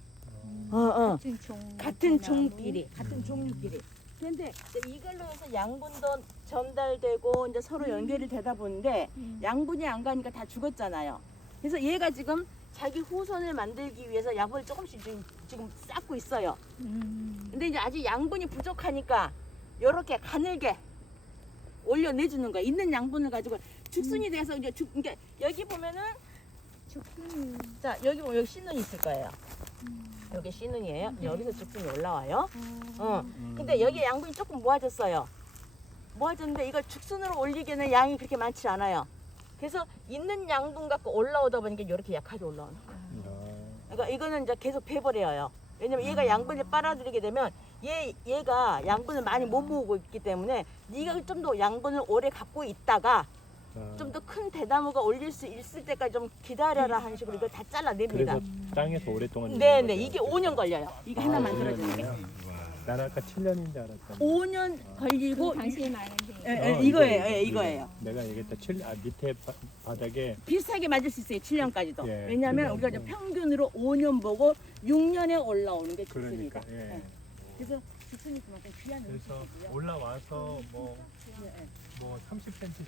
같은 종끼리, 같은 종류끼리. 근데 이걸로 해서 양분도 전달되고 이제 서로 연결이 되다 보는데 양분이 안 가니까 다 죽었잖아요. 그래서 얘가 지금 자기 후손을 만들기 위해서 약을 조금씩 지금 쌓고 있어요. 근데 이제 아직 양분이 부족하니까 이렇게 가늘게 올려내주는 거야. 있는 양분을 가지고 죽순이 돼서 이제 그러니까 여기 보면은 자 여기 보면 여기 씨눈이 있을 거예요. 여기 씨눈이에요. 여기서 죽순이 올라와요. 근데 여기 양분이 조금 모아졌어요. 모아졌는데 이걸 죽순으로 올리기에는 양이 그렇게 많지 않아요. 그래서 있는 양분 갖고 올라오다 보니까 이렇게 약하게 올라오는 거예요. 그러니까 이거는 이제 계속 배버려요. 왜냐면 얘가 양분을 빨아들이게 되면 얘가 양분을 많이 못 모으고 있기 때문에 네가 좀 더 양분을 오래 갖고 있다가 좀 더 큰 대나무가 올릴 수 있을 때까지 좀 기다려라 하는 식으로 이걸 다 잘라냅니다. 그래서 땅에서 오랫동안 네네, 이게 5년 걸려요. 이게 하나 만들어지는 게. 난 아까 7년인 줄 알았잖아. 5년 걸리고 당신이 많은데. 이거예요. 이거예요. 내가 얘기했다. 밑에 바닥에 비슷하게 맞을 수 있어요. 7년까지도. 예, 왜냐하면 우리가 이제 평균으로 5년 보고 6년에 올라오는 게 그러니까 죽순이다. 예. 그래서 죽순이 그만큼 귀한 그래서 음식이고요. 올라와서 뭐 네. 30cm씩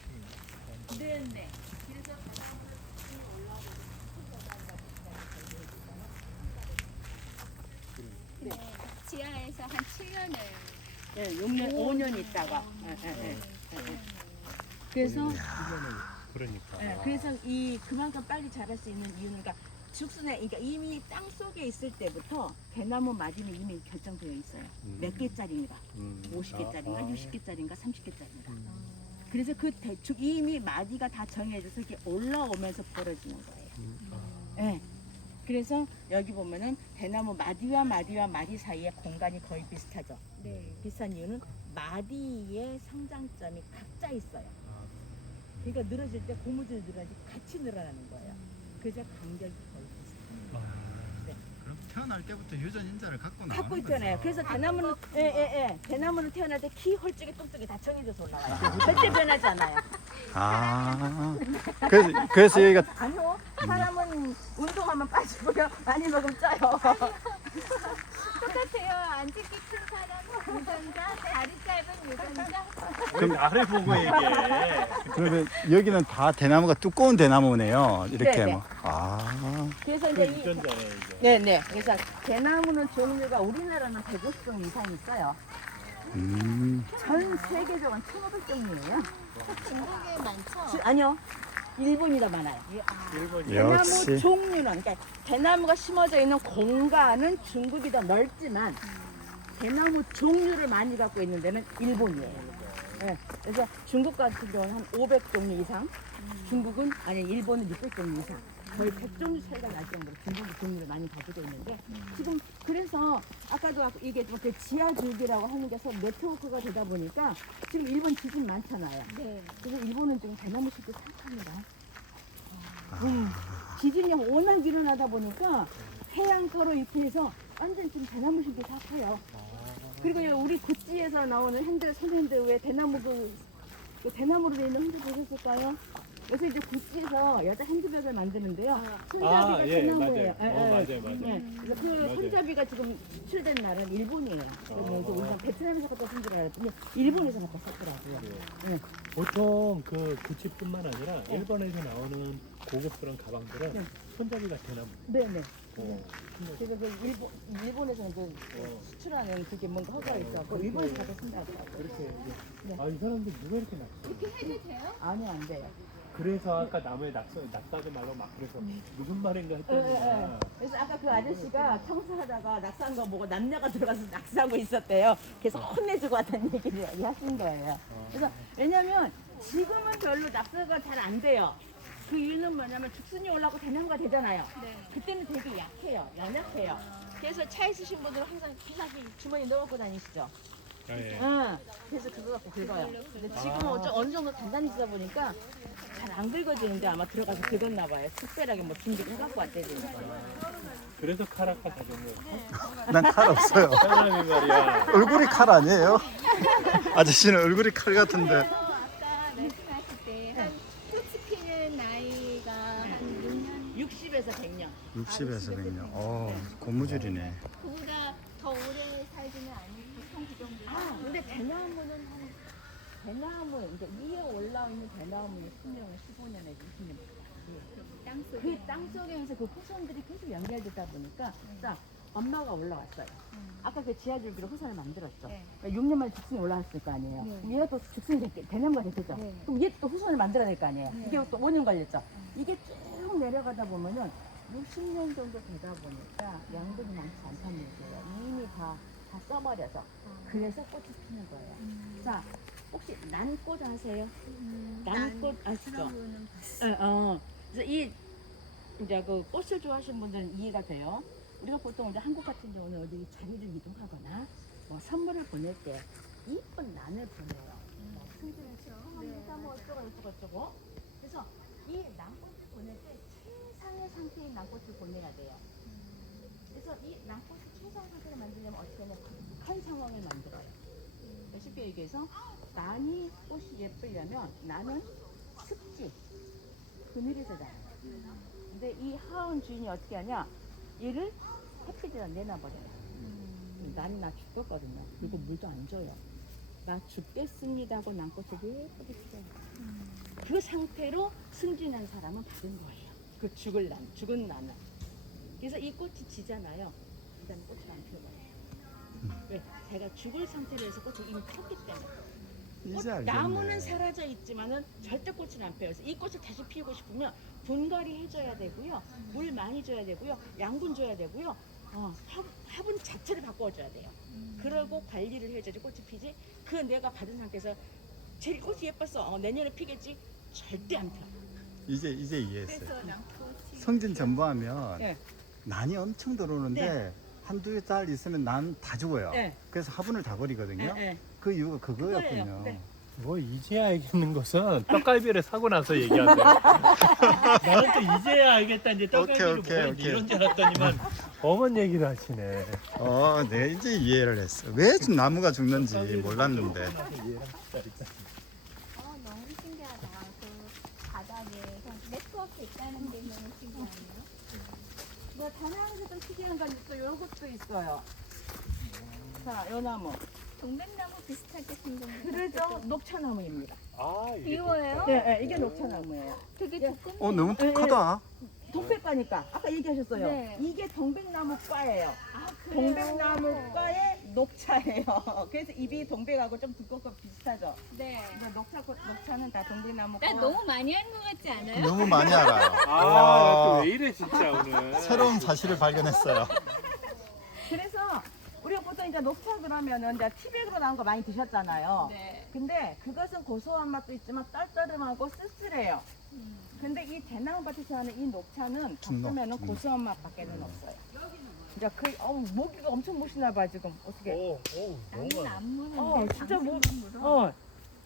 네. 지하에서 한 7년을. 네, 6년, 5년 있다가. 그래서 그러니까. 그래서 그만큼 빨리 자랄 수 있는 이유는 그러니까 죽순에 그러니까 이미 땅 속에 있을 때부터 대나무 마디는 이미 결정되어 있어요. 몇 개짜리인가, 50개짜리인가, 60개짜리인가, 30개짜리인가. 그래서 이미 마디가 다 정해져서 이렇게 올라오면서 벌어지는 거예요. 네. 그래서 여기 보면은 대나무 마디와 마디 사이에 공간이 거의 비슷하죠. 네. 비슷한 이유는 마디의 성장점이 각자 있어요. 그러니까 늘어질 때 고무줄 늘어나지 같이 늘어나는 거예요. 그래서 간격이 거의 비슷해요. 그럼 태어날 때부터 유전 인자를 갖고 갖고 있잖아요. 그래서 대나무는 대나무는 태어날 때 키, 홀쭉이, 뚱뚱이 다 정해져서 올라와요. 절대 변하지 않아요. 그래서 여기가 아니요. 사람은 운동하면 빠지고요. 많이 먹으면 쪄요. 똑같아요. 안찍기 큰 사람은 유전자, 다리 짧은 유전자. 그럼 나를 보고 얘기해. 그러면 여기는 다 대나무가 두꺼운 대나무네요. 이렇게 네네. 뭐. 그래서 그 이제 유전자네 이제. 네네. 그래서 대나무는 종류가 우리나라는 150종 이상 있어요. 전 세계적으로 1,500종이에요. 중국에 많죠? 아니요. 일본이 더 많아요. 일본이. 대나무 역시. 종류는 그러니까 대나무가 심어져 있는 공간은 중국이 더 넓지만 대나무 종류를 많이 갖고 있는 데는 일본이에요. 네, 그래서 중국 같은 경우는 한 500종류 이상, 중국은 일본은 600종류 이상, 거의 100종류 차이가 날 정도로 중국이 종류를 많이 가지고 있는데 지금 그래서 아까도 얘기했지만 그 지하줄기라고 하는 게 서로 네트워크가 되다 보니까 지금 일본 지진 많잖아요. 네. 그래서 일본은 지금 대나무 숲이 사납니다. 지진이 워낙 일어나다 보니까 해안가로 이렇게 해서 완전 지금 대나무 숲이 다 커요. 그리고 우리 구찌에서 나오는 손핸드 왜 대나무 그 대나무로 되어 있는 핸드 보셨을까요? 그래서 이제 구찌에서 여자 핸드백을 만드는데요. 손잡이가 대나무예요. 맞아요. 네. 그래서 그 맞아요. 손잡이가 지금 수출된 나라는 일본이에요. 그래서 우리가 베트남에서 갖다 쓴 줄 알았더니 일본에서 갖다 썼더라고요. 네. 보통 그 구찌뿐만 아니라 일본에서 나오는 고급스러운 가방들은 손잡이가 대나무. 네네. 어. 그래서 그 일본에서는 그 수출하는 그게 뭔가 허가가 있어. 그 일본에서 갖다 쓴다고. 그렇게 네. 이 사람들 누가 이렇게 낚시? 이렇게 해도 돼요? 아니요, 안 돼요. 그래서 아까 나무에 낙사하지 말라고 막 그래서 무슨 말인가 했더니 그래서 아까 그 아저씨가 청소하다가 낙서한 거 보고 남녀가 들어가서 낙서하고 있었대요. 그래서 혼내주고 왔다는 얘기를 하신 거예요. 그래서 왜냐면 지금은 별로 낙서가 잘 안 돼요. 그 이유는 뭐냐면 죽순이 올라오고 대나무가 되잖아요. 그때는 되게 약해요. 연약해요. 그래서 차 있으신 분들은 항상 피사기 주머니에 넣어갖고 다니시죠. 예. 응. 그래서 그거 갖고 긁어요. 근데 지금은 어느 정도 단단해지다 보니까 잘 안 긁어지는데 아마 들어가서 긁었나 봐요. 특별하게 뭐 준비를 해갖고 왔대니까. 그래서 카라카 자전거 난 칼 없어요. 사람이 말이야. 얼굴이 칼 아니에요? 아저씨는 얼굴이 칼 같은데. 아까 말씀하실 때 꽃이 피는 나이가 한 60에서 100년. 60에서 100년. 고무줄이네. 그보다 더 오래 살지는 않는 보통 그 정도. 근데 대나무는 대나무 이제 위에 올라와 있는 대나무의 수명은 15년 내지 20년. 땅속에. 그 땅속에서 그 후손들이 계속 연결되다 보니까 자 엄마가 올라왔어요. 아까 그 지하줄기로 후손을 만들었죠. 네. 그러니까 6년 만에 죽순이 올라왔을 거 아니에요. 네. 그럼 얘가 또 죽순이 대나무가 됐죠. 네. 그럼 얘 또 후손을 만들어야 될 거 아니에요. 네. 이게 또 5년 걸렸죠. 이게 쭉 내려가다 보면은 60년 정도 되다 보니까 양분이 많지 않다는 얘기예요. 이미 다 써버려서. 그래서 꽃이 피는 거예요. 자, 혹시 난꽃 아세요? 난꽃 아시죠? 그래서 이 이제 그 꽃을 좋아하시는 분들은 이해가 돼요. 우리가 보통 이제 한국 같은 경우는 어디 자리를 이동하거나 뭐 선물을 보낼 때 이쁜 난을 보내요. 뭐 승진을 축하합니다. 뭐 어쩌고. 그래서 이 난꽃을 보낼 때 최상의 상태의 난꽃을 보내야 돼요. 그래서 이 난꽃을 최상의 상태로 만들려면 어떻게 하냐면 극한 상황을 만들어요. 쉽게 얘기해서 난이 꽃이 예쁘려면 나는 습지, 그늘이 되잖아요. 근데 이 하은 주인이 어떻게 하냐? 얘를 햇빛에다 내놔버려요. 나는 나 죽었거든요. 그리고 물도 안 줘요. 나 죽겠습니다 하고 난꽃을 예쁘게 피워요. 그 상태로 승진한 사람은 받은 거예요. 그 죽은 나는. 그래서 이 꽃이 지잖아요. 그 다음에 꽃을 안 피워버려요. 왜? 제가 죽을 상태로 해서 꽃을 이미 폈기 때문에. 이제 알겠네. 나무는 사라져 있지만은 절대 꽃을 안 펴요. 그래서 이 꽃을 다시 피우고 싶으면 분갈이 해줘야 되고요, 물 많이 줘야 되고요, 양분 줘야 되고요, 화분 자체를 바꿔줘야 돼요. 그러고 관리를 해줘야지 꽃이 피지. 그 내가 받은 상태에서 제일 꽃이 예뻤어. 내년에 피겠지. 절대 안 펴. 이제 이해했어요. 그래서 난꽃이. 성진 전부하면 네. 난이 엄청 들어오는데 네. 한두 달 있으면 난 다 죽어요. 네. 그래서 화분을 다 버리거든요. 네. 그 이유가 그거였군요. 그거예요. 네. 뭐 이제야 알겠는 것은 떡갈비를 사고 나서 얘기하세요. 나는 또 이제야 알겠다. 이제 떡갈비를 오케이. 뭐야 이런 줄 알았더니만 어머니 얘기를 하시네. 네, 이제 이해를 했어. 왜 나무가 죽는지 몰랐는데. 너무 신기하다. 그 바닥에 네트워크 있다는 게 너무 신기하네요. 뭐 다낭에서 좀 특이한 건 또 이런 것도 있어요. 자, 요 나무. 동백나무 비슷하게 생겼는데. 그래도 녹차나무입니다. 아 이게 이거예요? 네, 이게 녹차나무예요. 되게 예. 두껍네요. 너무 독하다. 동백과니까 아까 얘기하셨어요. 네. 이게 동백나무과예요. 그래요? 동백나무과의 녹차예요. 그래서 잎이 동백하고 좀 두껍고 비슷하죠. 네. 근데 녹차는 다 동백나무과. 나 너무 많이 한 것 같지 않아요? 너무 많이 알아요. 아, 또 왜 이래 진짜 오늘. 새로운 사실을 발견했어요. 그래서 우리가 보통 이제 녹차 그러면은 이제 티백으로 나온 거 많이 드셨잖아요. 네. 근데 그것은 고소한 맛도 있지만 떨떠름하고 쓸쓸해요. 근데 이 대나무밭에서 하는 이 녹차는 섞으면은 중녹. 고소한 맛밖에는 없어요. 이제 모기가 엄청 무시나 봐 지금 어떻게? 오, 너무 나는 많아. 안 무는데. 진짜 뭐? 물어.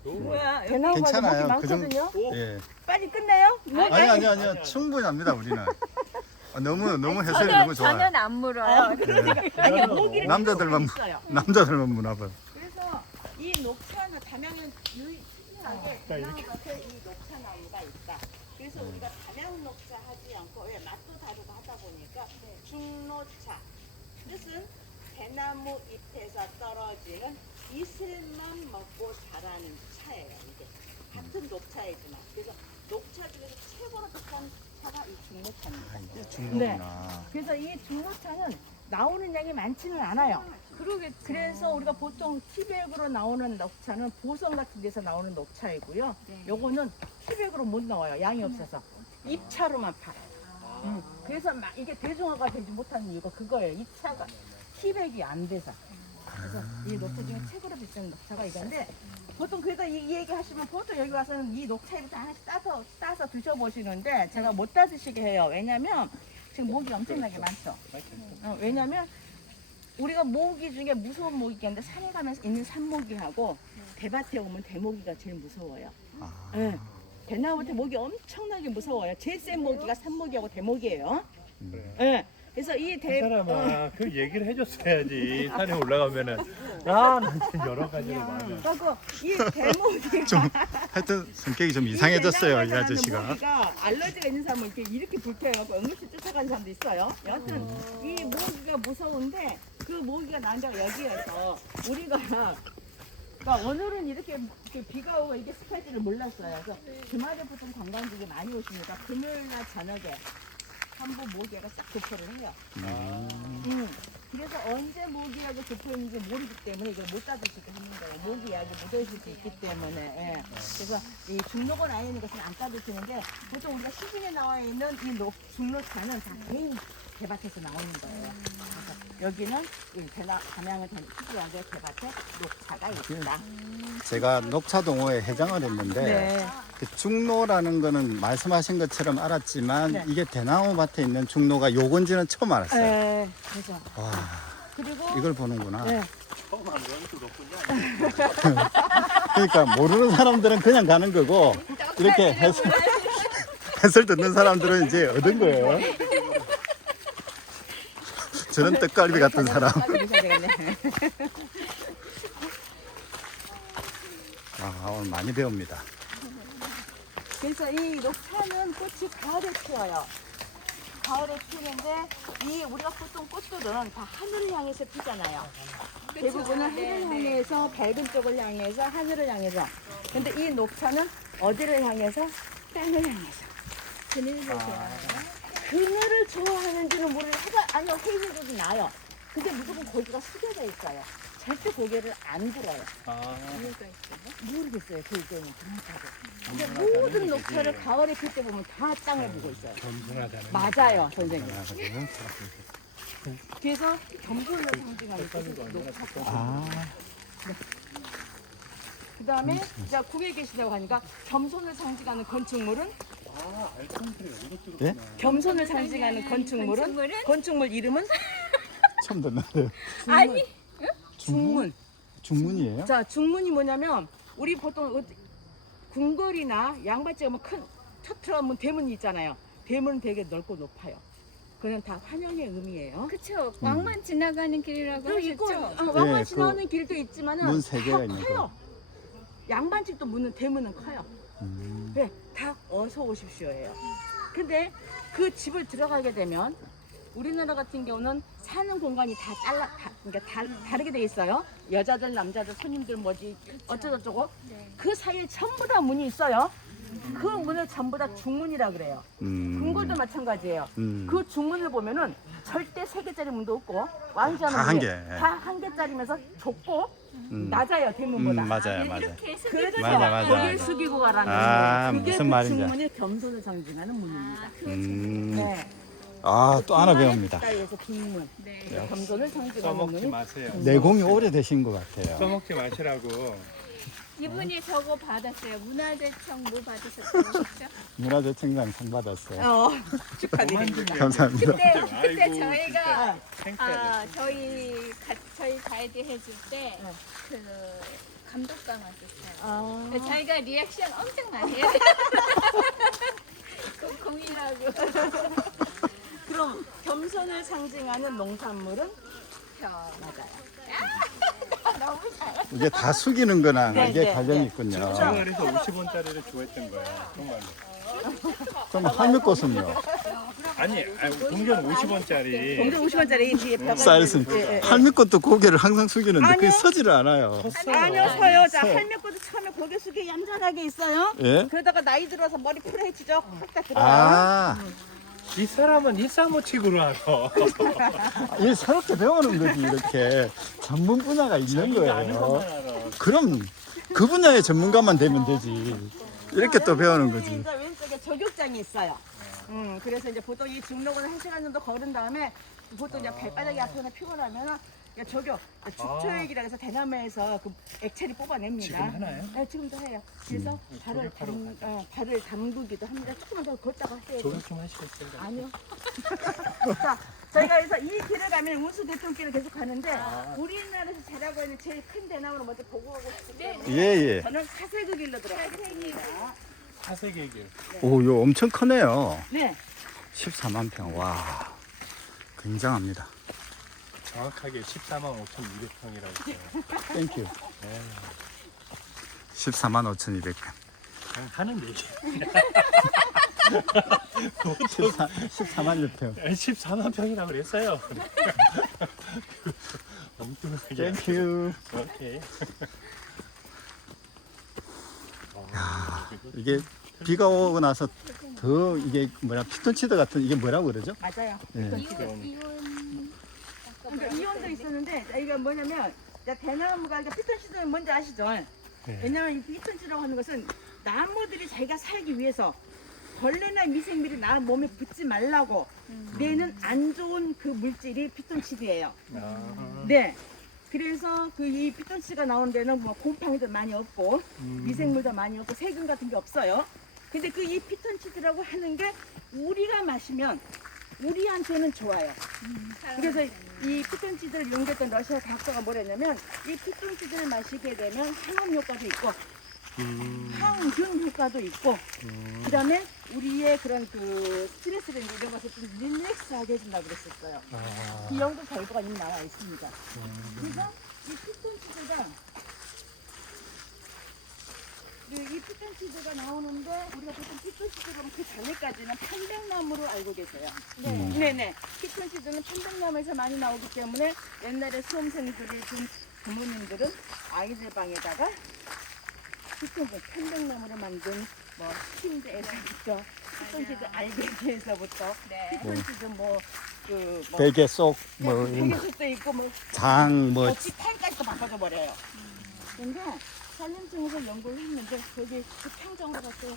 너무 많아. 뭐야? 괜찮아요. 모기 그 정도- 많거든요. 예. 빨리 끝내요? 아니요. 충분합니다, 우리는. 너무 해설이 너무 좋아요. 저는 안 물어요. 그러니까 아니 모기를 남자들만 있어요. 남자들만 문화봐. 그래서 이 녹차나 담양은 유일하게 대나무밭에 이 녹차나무가 있다. 그래서 우리가 담양 녹차 하지 않고 왜 맛도 다르고 하다 보니까 중녹차 뜻은 대나무 잎에서 떨어지는 이슬만 먹고 자라는 차예요. 이게 같은 녹차이지만 그래서 녹차 중에서 최고로 비싼 차가 이 중녹차입니다. 이게 중국이나. 그래서 이 중녹차는 나오는 양이 많지는 않아요. 그러겠죠. 그래서 우리가 보통 티백으로 나오는 녹차는 보성 같은 데서 나오는 녹차이고요. 네. 요거는 티백으로 못 나와요. 양이 없어서. 입차로만 팔아요. 그래서 막 이게 대중화가 되지 못하는 이유가 그거예요. 입차가 티백이 안 돼서. 그래서 이 녹차 중에 최고로 비싼 녹차가 이건데 보통 그래도 이 얘기 하시면 보통 여기 와서는 이 녹차를 다 하나씩 따서 드셔보시는데 제가 못 따드시게 해요. 왜냐면 지금 모기 엄청나게 많죠. 왜냐면 우리가 모기 중에 무서운 모기가 있는데 산에 가면서 있는 산모기하고 대밭에 오면 대모기가 제일 무서워요. 네. 대나무한테 모기 엄청나게 무서워요. 제일 센 모기가 산모기하고 대모기예요. 그래. 네. 그래서 이 그 사람아 그 얘기를 해줬어야지. 산에 올라가면은 난 여러 가지를 많이. 그리고 이 대모기가 좀 하여튼 성격이 좀 이상해졌어요, 이 아저씨가. 모기가 알러지가 있는 사람은 이렇게 불켜갖고 응급실 쫓아가는 사람도 있어요. 여하튼 이 모기가 무서운데 그 모기가 난 데가 여기여서 우리가 그러니까 오늘은 이렇게 비가 오고 이게 습할지를 몰랐어요. 그래서 주말에 보통 관광객이 많이 오시니까 금요일날 저녁에 한번 모기가 싹 교포를 해요. 그래서 언제 모기약이 교포했는지 모르기 때문에 이걸 못 따드시게 하는 거예요. 모기약이 묻어있을 수 있기 때문에. 예. 그래서 이 중록은 아닌 것은 안 따드시는데 보통 우리가 시중에 나와 있는 이 중록차는 다 개인 개밭에서 나오는 거예요. 그래서 여기는 이 담양을 특이한 게 개밭에 녹차가 있다. 제가 녹차동호회 회장을 했는데 네. 그 중로라는 거는 말씀하신 것처럼 알았지만 네. 이게 대나무 밭에 있는 중로가 요건지는 처음 알았어요. 네. 그죠. 와, 그리고 이걸 보는구나. 네. 처음 하는 건 또 높군요. 그러니까 모르는 사람들은 그냥 가는 거고 이렇게 해설 듣는 사람들은 이제 얻은 거예요. 저런 떡갈비 같은 사람. 아, 오늘 많이 배웁니다. 그래서 이 녹차는 꽃이 가을에 피어요. 가을에 피는데 이 우리가 보통 꽃들은 다 하늘을 향해서 피잖아요. 대부분은 하늘을 향해서 밝은 쪽을 향해서 하늘을 향해서. 근데 이 녹차는 어디를 향해서? 땅을 향해서. 그늘을 좋아하는지는 모르겠어요. 아니요, 헤이즐도 나요. 근데 무조건 고기가 숙여져 있어요. 절대 고개를 안 들어요. 모르겠어요. 그 의견은 정확하게. 근데 모든 녹차를 가을에 필 때 보면 다 땅을 보고 있어요. 겸손하잖아요. 맞아요, 선생님. 그래서 겸손을 상징하는 게 녹차고. 아, 그 다음에 자 국에 계시다고 하니까 겸손을 상징하는 건축물은 예? 겸손을 상징하는 건축물은 건축물 이름은 처음 듣는데. 아니 중문. 중문이에요? 자, 중문이 뭐냐면 우리 보통 궁궐이나 양반집 가면 큰 척처럼 대문이 있잖아요. 대문은 되게 넓고 높아요. 그건 다 환영의 의미예요. 그쵸. 왕만 지나가는 길이라고 그리고 있고 하셨죠. 왕만 예, 지나가는 길도 있지만은 문 세 개가 다 있는 커요. 거. 양반집도 문은 대문은 커요. 네, 다 어서 오십시오예요. 근데 그 집을 들어가게 되면 우리나라 같은 경우는 사는 공간이 그러니까 다르게 돼 있어요. 여자들, 남자들, 손님들 뭐지 어쩌고저쩌고 그 사이에 전부 다 문이 있어요. 그 문을 전부 다 중문이라 그래요. 궁궐도 마찬가지예요. 그 중문을 보면은 절대 3개짜리 문도 없고 왕자는 다 한 개. 다 1개짜리면서 좁고 낮아요 대문보다. 맞아요, 맞아요. 이렇게 그래서 맞아. 고개를 숙이고 가라는 아, 거예요. 그게 무슨 그 말인지. 중문의 겸손을 상징하는 문입니다. 네. 네. 아, 또 하나 배웁니다. 가까이에서 빈문. 네. 겸손을 상징하는 써먹지 문이. 마세요. 내공이 오래되신 것 같아요. 써먹지 마시라고. 이분이 저거 받았어요. 문화재청 뭐 받으셨어요? 그렇죠? 문화재청장 상 받았어요. 축하드립니다. 감사합니다. 그때 아이고, 저희가 창피하네. 저희 가이드 해줄 때 그 감독관 왔었어요. 아, 자기가 리액션 엄청 많이 해요. 공이라고. 그럼 겸손을 상징하는 농산물은 맞아요. 너무 잘해. 이게 다 숙이는 거나 네, 이게 네, 관련이 네. 있군요. 생활에서 50원짜리를 좋아했던 거야. 정말로. 그럼 할미꽃은요? 아니, 동전 50원짜리. 동전 50원짜리 뒤에 벽. 쌓였으니 할미꽃도 고개를 항상 숙이는데 그게 아니요. 서지를 않아요. 아니요, 서요. 자, 할매꽃도 처음에 고개 숙이 얌전하게 있어요. 예? 그러다가 나이 들어서 머리 푸르해지죠. 확딱 들어요. 아, 이 사람은 일사모치구로 알아. 이 새롭게 배우는 거지 이렇게 전문 분야가 있는 자기가 아는 거예요. 것만 알아. 그럼 그 분야의 전문가만 되면 되지. 이렇게 또 배우는 거지. 이제 왼쪽에 저격장이 있어요. 그래서 이제 보통 이 등록을 1시간 정도 걸은 다음에 보통 이제 발바닥이 아프거나 피곤하면 저격, 죽초액이라 해서 대나무에서 그 액체를 뽑아냅니다. 지금 하나요? 네, 지금도 해요. 그래서 발을 담그기도 합니다. 조금만 더 걷다가 하세요. 조격 좀 하시겠어요? 아니요. 자, 저희가 그래서 이 길을 가면 운수 대통길을 계속 가는데 우리나라에서 자라고 있는 제일 큰 대나무를 먼저 보고 가고 싶은데 예. 저는 사세그 길로 들어가겠습니다. 사색의 길. 오, 이거 엄청 크네요. 네. 14만 평. 와, 굉장합니다. 정확하게 14만 5,200평이라고 했어요. 땡큐. 14만 5,200평. 그냥 하는 얘기. 14만 6평. 14만 평이라고 그랬어요. 엉뚱하게. 땡큐. 오케이. 이게 비가 오고 나서 더 이게 뭐야 피톤치드 같은 이게 뭐라고 그러죠? 맞아요. 예. 그러니까 이온도 있었는데 이게 뭐냐면 대나무가 피톤치드는 뭔지 아시죠? 왜냐면 이 피톤치드라고 하는 것은 나무들이 자기가 살기 위해서 벌레나 미생물이 나 몸에 붙지 말라고 내는 안 좋은 그 물질이 피톤치드예요. 네. 그래서 그 이 피톤치드가 나오는 데는 뭐 곰팡이도 많이 없고 미생물도 많이 없고 세균 같은 게 없어요. 근데 그 이 피톤치드라고 하는 게 우리가 마시면 우리한테는 좋아요. 그래서 이 피톤치드를 연구했던 러시아 과학자가 뭐랬냐면 이 피톤치드를 마시게 되면 항암 효과도 있고 항균 효과도 있고 그다음에 우리의 그런 그 스트레스라든지 이런 것을 좀 릴렉스하게 해준다고 그랬었어요. 그 연구 결과가 이미 나와 있습니다. 그래서 이 피톤치드가 나오는데 우리가 보통 피톤치드가 그 전에까지는 편백나무로 알고 계세요. 네네. 피톤치드는 편백나무에서 많이 나오기 때문에 옛날에 수험생들이 준 부모님들은 아이들 방에다가 피톤치드 편백나무로 만든 뭐 침대에서부터 피톤치드 알배기에서부터 피톤치드 뭐 베개 속 뭐 베개 속도 있고 뭐 장 뭐 찌판까지도 바꿔줘 버려요. 근데 산림청에서 연구를 했는데 거기 그 평정을 갔어요.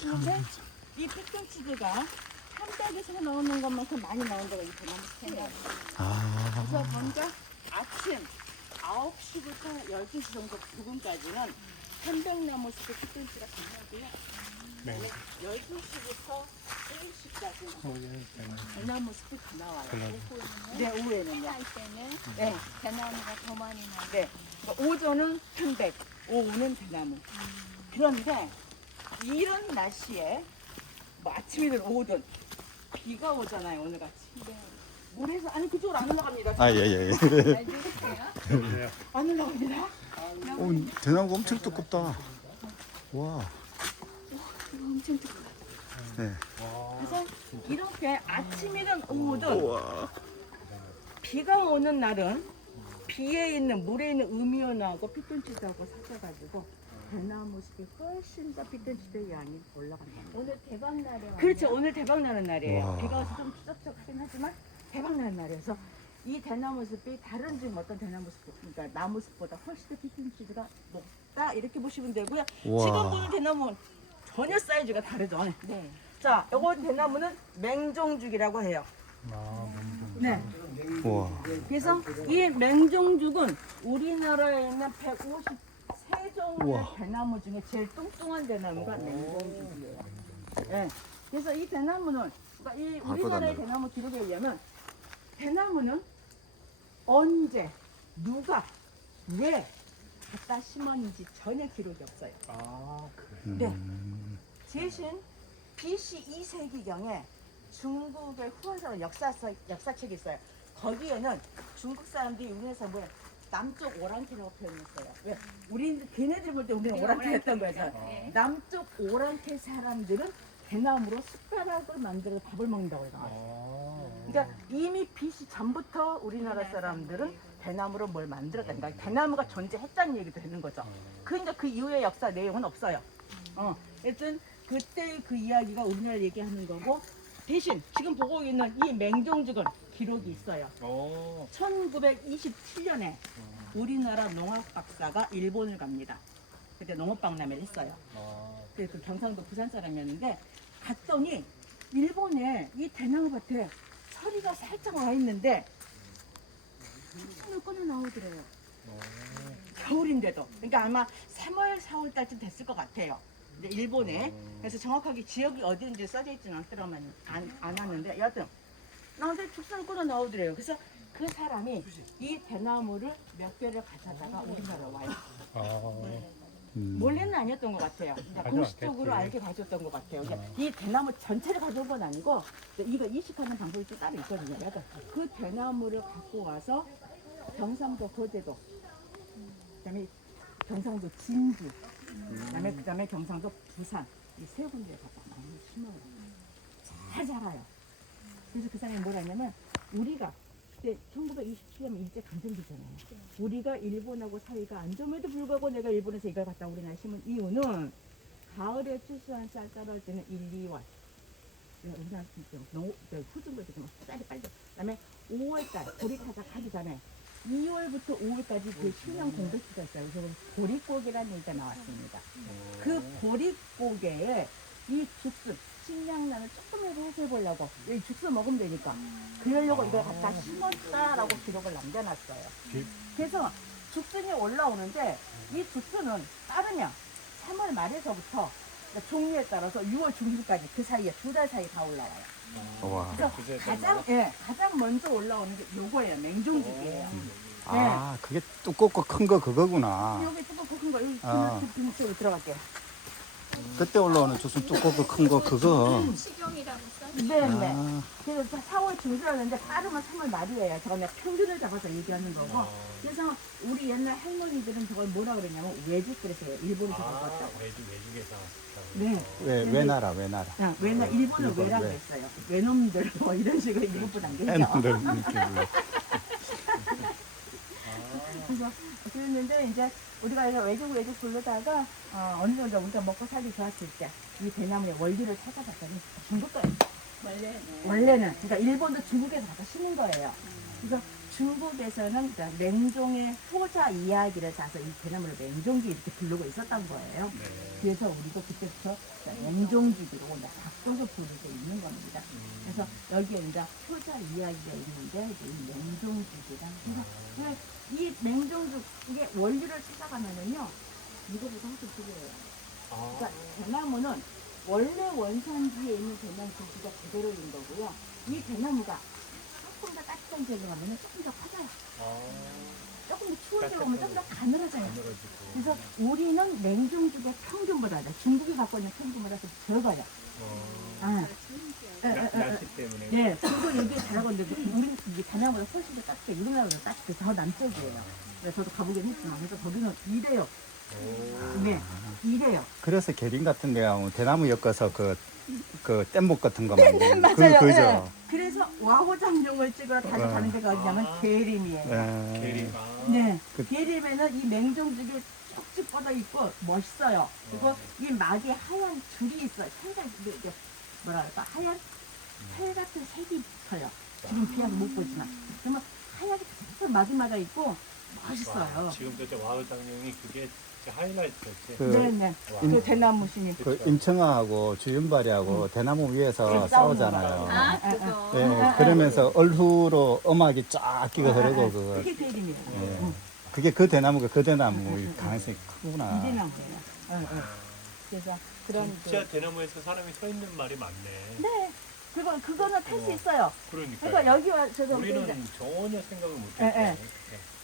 근데 이 피톤치드가 한백에서 나오는 것만큼 많이 나온 데가 이 대나무 숲이에요. 그래서 먼저 아침 9시부터 12시 정도 부근까지는 편백나무 숲에 피톤치드가 강하고요. 네. 12시부터 1시까지는 대나무 숲이 다 나와요. 네, 오후에는요. 할 때는 네. 대나무가 더 많이 나요. 네. 그러니까 오전은 편백, 오후는 대나무. 그런데 이런 날씨에 뭐 아침이든 오후든 비가 오잖아요, 오늘 같이. 물에서 아니 그쪽으로 안 올라갑니다. 예. 잘 들으세요? 안 올라갑니다. 오, 대나무가 엄청 두껍다. 와. 엄청 뜨거워. 네. 그래서 이렇게 아침이든 오후든 우와. 비가 오는 날은 비에 있는 물에 있는 음이온하고 피톤치드하고 섞여가지고 대나무 숲이 훨씬 더 피톤치드의 양이 올라간다. 오늘 대박 날이에요. 그렇죠. 오늘 대박 나는 날이에요. 와. 비가 와서 좀 추적추적하긴 하지만 대박 나는 날이어서 이 대나무 숲이 다른 지금 어떤 대나무 숲, 그러니까 나무 숲보다 훨씬 더 피톤치드가 높다 이렇게 보시면 되고요. 와. 지금 보는 대나무는 전혀 사이즈가 다르죠. 네. 자, 요거 대나무는 맹종죽이라고 해요. 네. 우와. 그래서 이 맹종죽은 우리나라에 있는 153종의 우와. 대나무 중에 제일 뚱뚱한 대나무가 맹종죽이에요. 네. 그래서 이 대나무는 그러니까 이 우리나라의 닿네요. 대나무 기록에 의하면 대나무는 언제 누가 왜 갖다 심었는지 전혀 기록이 없어요. 아, 그래. 네. 대신 BC 2세기경에 중국의 후한사람 역사책이 있어요. 거기에는 중국 사람들이 우리나라에서 뭐야 남쪽 오랑캐라고 표현했어요. 왜? 걔네들 볼 때 우리는 오랑캐였던 거죠. 네. 남쪽 오랑캐 사람들은 대나무로 숟가락을 만들어 밥을 먹는다고 해요. 그러니까 이미 BC 전부터 우리나라 사람들은 대나무로 뭘 만들었다니까. 대나무가 존재했다는 얘기도 되는 거죠. 그러니까 그 이후의 역사 내용은 없어요. 하여튼 그때 그 이야기가 우리나라 얘기하는 거고 대신 지금 보고 있는 이 맹종죽은 기록이 있어요. 1927년에 우리나라 농학 박사가 일본을 갑니다. 그때 농업박람회를 했어요. 그 경상도 부산 사람이었는데 갔더니 일본에 이 대나무밭에 서리가 살짝 와 있는데 죽순을 꺼내 나오더래요. 겨울인데도. 그러니까 아마 3월, 4월 달쯤 됐을 것 같아요. 이제 일본에. 그래서 정확하게 지역이 어디인지 써져 있지는 않더라면 안 왔는데 여하튼 나한테 죽순을 꺼내 나오더래요. 그래서 그 사람이 이 대나무를 몇 개를 가져다가 우리나라 와요. 몰래는 아니었던 것 같아요. 그러니까 공식적으로 알게 가져왔던 것 같아요. 그러니까 이 대나무 전체를 가져온 건 아니고 이거 이식하는 방법이 또 따로 있거든요. 그러니까 그 대나무를 갖고 와서 경상도 거제도, 그다음에 경상도 진주, 그다음에 경상도 부산 이 세 군데에 갖다 많이 심어요. 잘 자라요. 그래서 그 사람이 뭐라 했냐면 우리가 그때 1927년 일제 강점기잖아요. 우리가 일본하고 사이가 안 좋음에도 불구하고 내가 일본에서 이걸 갖다 우리나라에 심은 이유는 가을에 추수한 쌀 떨어질 때는 1, 2월 우리나라 후중국에서 좀 빨리 그다음에 5월달 보리타자 가기 전에 2월부터 5월까지 그 식량 공백기가 있어요. 그래서 보릿고개라는 얘기가 나왔습니다. 그 보릿고개에 이 죽순 식량난을 조금이라도 해소해 보려고 이 죽순 먹으면 되니까 그러려고 이걸 갖다 심었다라고 기록을 남겨놨어요. 그래서 죽순이 올라오는데 이 죽순은 따르면 3월 말에서부터 종류에 따라서 6월 중순까지 그 사이에 2달 사이에 다 올라와요. 그래서 가장 먼저 올라오는 게 요거예요. 맹종죽이에요. 아, 그게 두껍고 큰 거 그거구나. 여기 두껍고 큰 거 여기 아. 쪽으로 들어갈게요. 그때 올라오는 주순 두껍고 큰 거 그거. 식용이라고 써. 네네. 그래서 4월 중순이었는데 빠르면 3월 말이에요. 저거 그냥 평균을 잡아서 얘기하는 거고. 그래서 우리 옛날 할머니들은 저걸 뭐라 그랬냐면 외죽 그랬어요. 일본에서 먹었다고. 외죽에서. 네. 외나라. 왜냐 일본을 일본 왜라고 왜. 했어요. 외놈들 뭐 이런 식으로 일본분 안 계죠. 애놈들 이렇게 불러. 그래서 그랬는데 이제 우리가 이제 외죽 부르다가 어느 정도 우리가 먹고 살기 좋았을 때 이 대나무의 원리를 찾아봤더니 중국 거예요. 원래는 그러니까 일본도 중국에서 가서 심은 거예요. 그래서 중국에서는 맹종의 효자 이야기를 짜서 이 대나무를 맹종기 이렇게 부르고 있었던 거예요. 그래서 우리도 그때부터 맹종기로 바꿔서 부르고 있는 겁니다. 그래서 여기에 이제 효자 이야기가 있는데 이 맹종죽이랑 그래서 이 맹종죽 이게 원리를 찾아가면은요 이거보다 훨씬 특이해요. 그러니까 대나무는 원래 원산지에 있는 대나무 고기가 그대로 있는 거고요. 이 대나무가 조금 더 따뜻한 지역에 가면 조금 더 커져요. 조금 더 추운 지역에 오면 조금 더 가늘어져요. 그래서 우리는 맹종죽의 평균보다 중국이 갖고 있는 평균보다 좀 적어요. 날씨 때문에. 네, 저도 얘기 잘하고 있는데 우리 이 대나무보다 훨씬 더 따뜻해. 우리나라보다 따뜻해. 더 남쪽이에요. 그래서 저도 가보긴 했지만 그래서 거기는 이래요. 네, 이래요. 그래서 계림 같은 데 가면 대나무 엮어서 그 뗏목 같은 거 만드는 맞아요. 그죠? 네. 그래서 와호장룡을 찍으러 다시 가는 데가 어디냐면 계림이에요. 계림. 네, 계림에는 이 맹종죽이 쭉쭉 뻗어 있고 멋있어요. 그리고 이 막에 하얀 줄이 있어요. 이게 뭐랄까 하얀 털 같은 색이 붙어요. 지금 비와서 못 보지만 그러면 하얗게 탁 마디마다 있고 멋있어요. 지금 저 와우 장룡이 그게 진짜 하이라이트였지. 네네. 그 대나무 신이. 그 임청아하고 주윤발이하고 대나무 위에서 싸우잖아요. 그거. 네, 그러면서 얼후로 음악이 쫙 끼고 흐르고 그거. 그게 계림이에요. 예. 그게 그 대나무가 그 대나무 가능성이 크구나. 이 대나무예요. 그래서 그런 진짜 대나무에서 사람이 서 있는 말이 많네. 네. 그거는 탈 수 있어요. 그러니까. 그러니까 여기 와 저도 우리는 전혀 생각을 예, 못했어.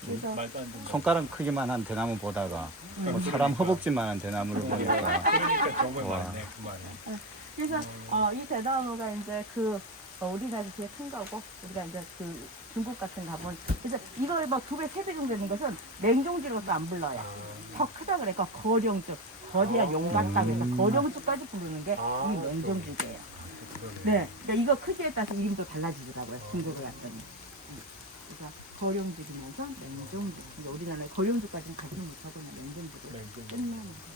그래서- 말도 안 된다. 손가락 크기만 한 대나무 보다가 뭐 사람 허벅지만 한 대나무를 보니까 그러니까 정말 와. 많네 그 말이. 그래서 이 대나무가 이제 우리나라 제일 큰 거고 우리가 이제 그 중국 같은 가본 그래서 이걸 뭐 2배, 3배 정도 되는 것은 맹종지로도 안 불러요. 더 크다 그러니까 거령죽, 거대한 용 같다 그래서 거령죽까지 부르는 게 이 맹종죽이에요. 네, 그러니까 이거 크기에 따라서 이름도 달라지더라고요. 중국을 갔더니. 그래서 거령죽이면서 맹종죽. 우리나라에 거령죽까지는 가지 못하고 맹종죽을 끝내는 거예요.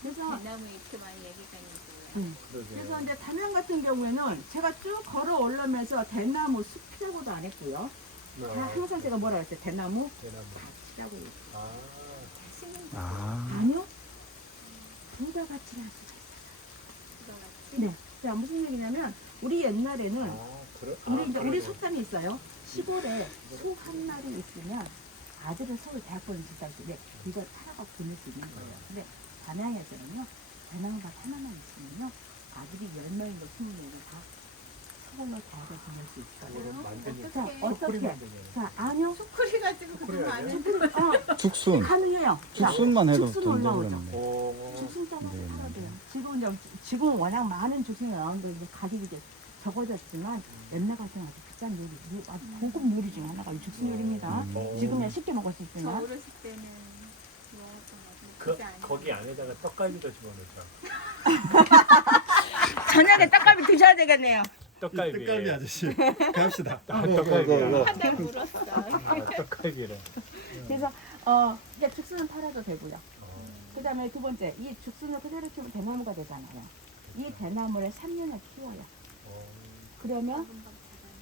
그래서 대나무 이렇게 많이 얘기가 있는지 몰랐어요. 그래서 이제 담양 같은 경우에는 제가 쭉 걸어 올라오면서 대나무 숲이라고도 안 했고요. 다 항상 제가 뭐라 했어요? 대나무 밭이라고 했어요. 아니요. 부가가치라는 수가 있어요. 네. 자, 무슨 얘기냐면 우리 옛날에는 우리 속담이 있어요. 시골에 소 한 마리 있으면 아들을 서울 대학교를 지다시피 이걸 팔아가 보낼 수 있는 거예요. 근데 담양에서는요, 대나무밭 하나만 있으면요, 아들이 10명이고 20명이 다 서울로 대학을 보낼 수 있어요. 자, 어떻게? 자, 아니요. 소쿠리 가지고 그러면 안 해. 죽순. 가능해요. 자, 죽순만 해도 죽순 돈 올라오죠. 되는데. 죽순 따서 네, 팔아야 돼요. 지금 워낙 많은 죽순이 나오는데 이제 가격이 이제 적어졌지만 옛날 같은 아주 비싼 요리, 아주 고급 요리 중에 하나가 이 죽순 요리입니다. 지금이야 쉽게 먹을 수 저 있지만 어렸을 때는 먹었던 거 같은데 거기 안에다가 떡갈비도 집어넣죠. 저녁에 떡갈비 드셔야 되겠네요. 떡갈비. 뜻갈비 아저씨 갑시다. 떡갈비야. 한달 물었어. 떡갈비래. 그래서 이제 죽순은 팔아도 되고요. 그다음에 두 번째, 이 죽순을 그대로 키우면 대나무가 되잖아요. 이 대나무를 3년을 키워요. 그러면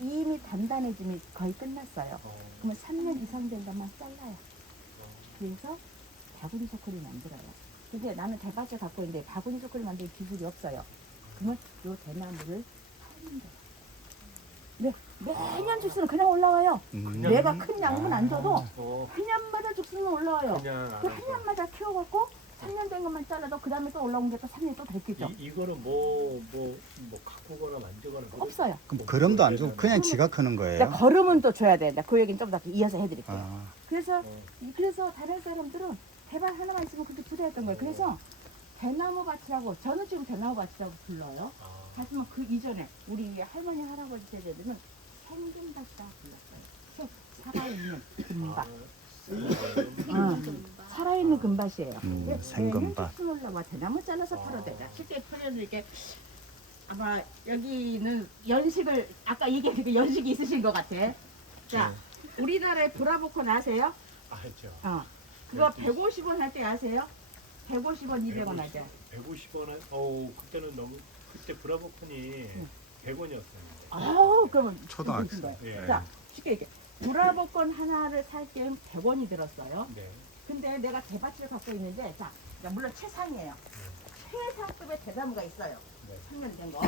이미 단단해짐이 거의 끝났어요. 그러면 3년 이상 된 것만 잘라요. 그래서 바구니 소쿠리 만들어요. 근데 나는 대밭을 갖고 있는데 바구니 소쿠리 만들 기술이 없어요. 그러면 이 대나무를 팔면 돼요. 네, 매년 죽순은 그냥 올라와요. 내가 큰 양분 안 줘도 한 년마다 죽순은 올라와요. 그냥 그 한 년마다 키워갖고 3년 된 것만 잘라도 그 다음에 또 올라온 게 또 3년 또 됐겠죠. 이거는 가꾸거나 만지거나 없어요. 그럼 걸음도 안 주고 그냥 지가 크는 거예요? 그러니까 걸음은 또 줘야 되는데 그 얘기는 좀 더 이어서 해드릴게요. 아, 그래서 다른 사람들은 대밭 하나만 있으면 그렇게 부자였던 거예요. 그래서 대나무 밭이라고, 저는 지금 대나무 밭이라고 불러요. 하지만 그 이전에 우리 할머니 할아버지 세대들은 생금밭이라고 불렀어요. 살아있는 금밭. 살아있는 금밭이에요. 생금밭. 흙 올라와 대나무 잘라서 팔아도 되다. 쉽게 표현드릴게. 아마 여기는 연식을 아까 얘기했으니까 연식이 있으신 것 같아. 자, 우리나라의 브라보콘 아세요? 알죠. 그거 150원 할 때 아세요? 150원, 200원 할 때. 150원에 그때는 너무 그때 브라보콘이 100원이었어요. 그러면 초등학생. 거예요. 예. 자, 쉽게 얘기해. 브라보콘 하나를 살 때는 100원이 들었어요. 네. 근데 내가 대밭을 갖고 있는데, 자, 물론 최상이에요. 최상급의 대나무가 있어요. 네. 상면된 거.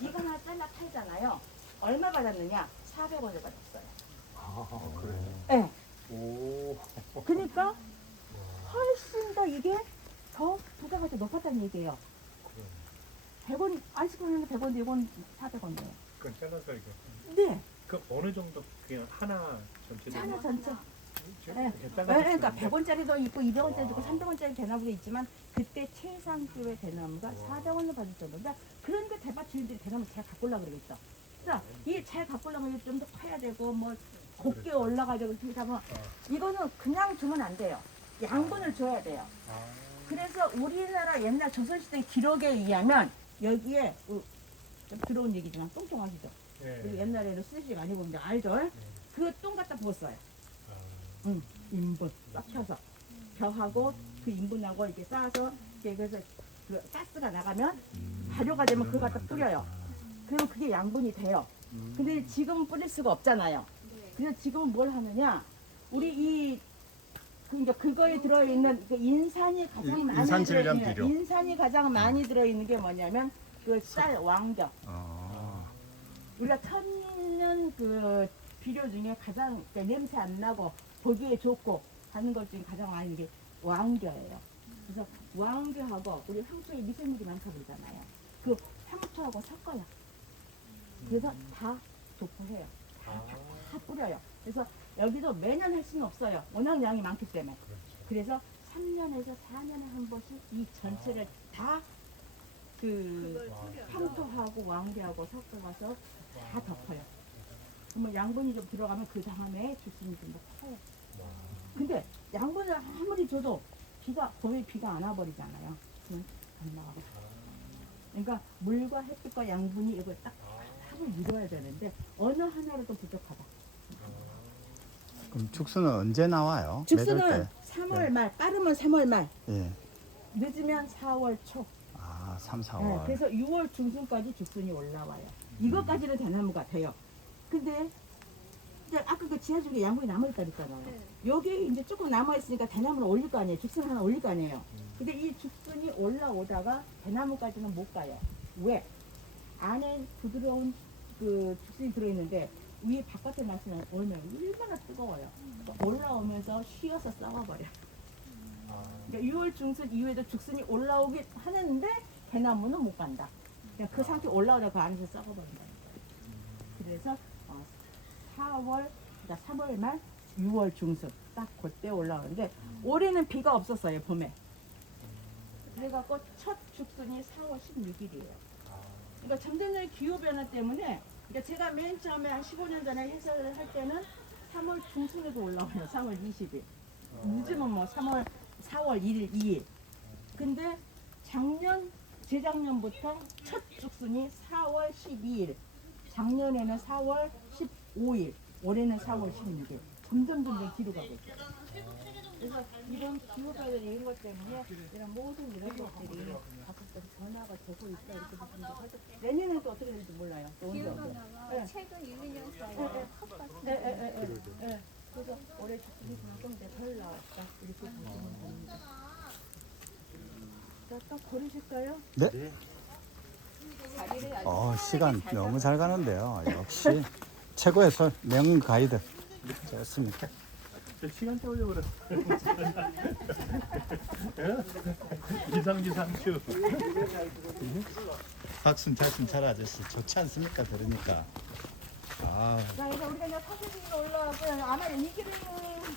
이거 하나 잘라 팔잖아요. 얼마 받았느냐? 400원을 받았어요. 그래. 네. 오. 그러니까 훨씬 더 이게 더 부가가치가 높았다는 얘기예요. 100원, 아이스크림은 100원인데 이건 400원이에요. 그건 잘라서 이렇게. 네. 그 어느 정도 그냥 하나 전체적으로. 하나 전체. 네. 이렇게 잘라서 그러니까 주는데 100원짜리도 있고 200원짜리도 있고 300원짜리 대나무도 있지만 그때 최상급의 대나무가 400원을 받을 정도인데, 그러니까 대밭 주인들이 대나무 잘 갖고 오려고 그러겠죠. 자, 이 잘 갖고 오려면 좀 더 커야 되고 뭐 곱게 올라가지고 그렇게 하면 이거는 그냥 주면 안 돼요. 양분을 줘야 돼요. 그래서 우리나라 옛날 조선시대 기록에 의하면 여기에 좀 들어온 얘기지만 똥똥 아시죠? 예. 옛날에는 수제식 많이 보는데 알죠? 그 똥 갖다 부었어요. 인분 싹 펴서 벼하고 그 인분하고 이렇게 쌓아서 이렇게 그래서 그 가스가 나가면 발효가 되면 그거 갖다 뿌려요. 그럼 그게 양분이 돼요. 근데 지금은 뿌릴 수가 없잖아요. 그래서 지금은 뭘 하느냐? 우리 그러니까 그거에 들어있는 그 인산이 가장 많이 인산질량 들어있는 비료. 인산이 가장 많이 들어있는 게 뭐냐면 그 쌀 왕겨. 우리가 천년 그 비료 중에 가장 냄새 안 나고 보기에 좋고 하는 것 중에 가장 많이 이게 왕겨예요. 그래서 왕겨하고 우리 황토에 미생물이 많다고 그러잖아요. 그 황토하고 섞어요. 그래서 다 도포해요. 다 뿌려요. 그래서 여기도 매년 할 수는 없어요. 워낙 양이 많기 때문에. 그래서 3년에서 4년에 한 번씩 이 전체를 다 그 황토하고 왕겨하고 섞어가서 다 덮어요. 그러면 양분이 좀 들어가면 그 다음에 주스는 좀 더 커요. 근데 양분을 아무리 줘도 거의 비가 안 와버리잖아요. 그건 안 나가고. 그러니까 물과 햇빛과 양분이 이걸 딱 합을 이루어야 되는데 어느 하나로도 부족하다. 그럼 죽순은 언제 나와요? 죽순은 맺을 때? 3월 말, 빠르면 3월 말, 예. 늦으면 4월 초. 아, 3, 네, 4월. 그래서 6월 중순까지 죽순이 올라와요. 이것까지는 대나무가 돼요. 근데 이제 아까 그 지하줄에 양분이 남아있다니까요. 여기 이제 조금 남아있으니까 대나무는 올릴 거 아니에요. 죽순 하나 올릴 거 아니에요. 근데 이 죽순이 올라오다가 대나무까지는 못 가요. 왜? 안에 부드러운 그 죽순이 들어있는데 위에 바깥에 날씨는 오면 얼마나 뜨거워요. 그러니까 올라오면서 쉬어서 썩어버려. 그러니까 6월 중순 이후에도 죽순이 올라오긴 하는데 대나무는 못 간다. 그냥 그 상태 올라오다가 그 안에서 썩어버린다. 그래서 4월, 그러니까 3월 말, 6월 중순 딱 그때 올라오는데 올해는 비가 없었어요 봄에. 그래갖고 첫 죽순이 4월 16일이에요. 그러니까 점점 기후 변화 때문에 그러니까 제가 맨 처음에 한 15년 전에 해설을 할 때는 3월 중순에도 올라와요. 3월 20일. 늦으면 뭐 4월 1일, 2일. 근데 재작년부터 첫 죽순이 4월 12일. 작년에는 4월 15일. 올해는 4월 16일. 점점 뒤로 가고 있어요. 그래서 이런 기후 변화 이런 것 때문에 이런 모든 이런 것들이 가끔씩 변화가 되고 있다 이렇게 보시면 되고 내년에는 또 어떻게 될지 몰라요. 또 언제 기후 어떻게. 변화가 네. 최근 1, 2년 사이에 네. 확 바뀌었어요. 네. 그래서 올해 죽순이 좀 덜 나왔다 이렇게 보시면 됩니다. 자, 또 고르실까요? 네. 자리를 아주 시간 너무 잘 가는데요. 역시 최고의 명 가이드. 좋습니다. 시간 때우려고 그래. 이상주. 박순찰 아저씨 좋지 않습니까? 들으니까. 아, 자, 이제 우리가 이제 사슬길로 올라왔고요. 아마 이 길은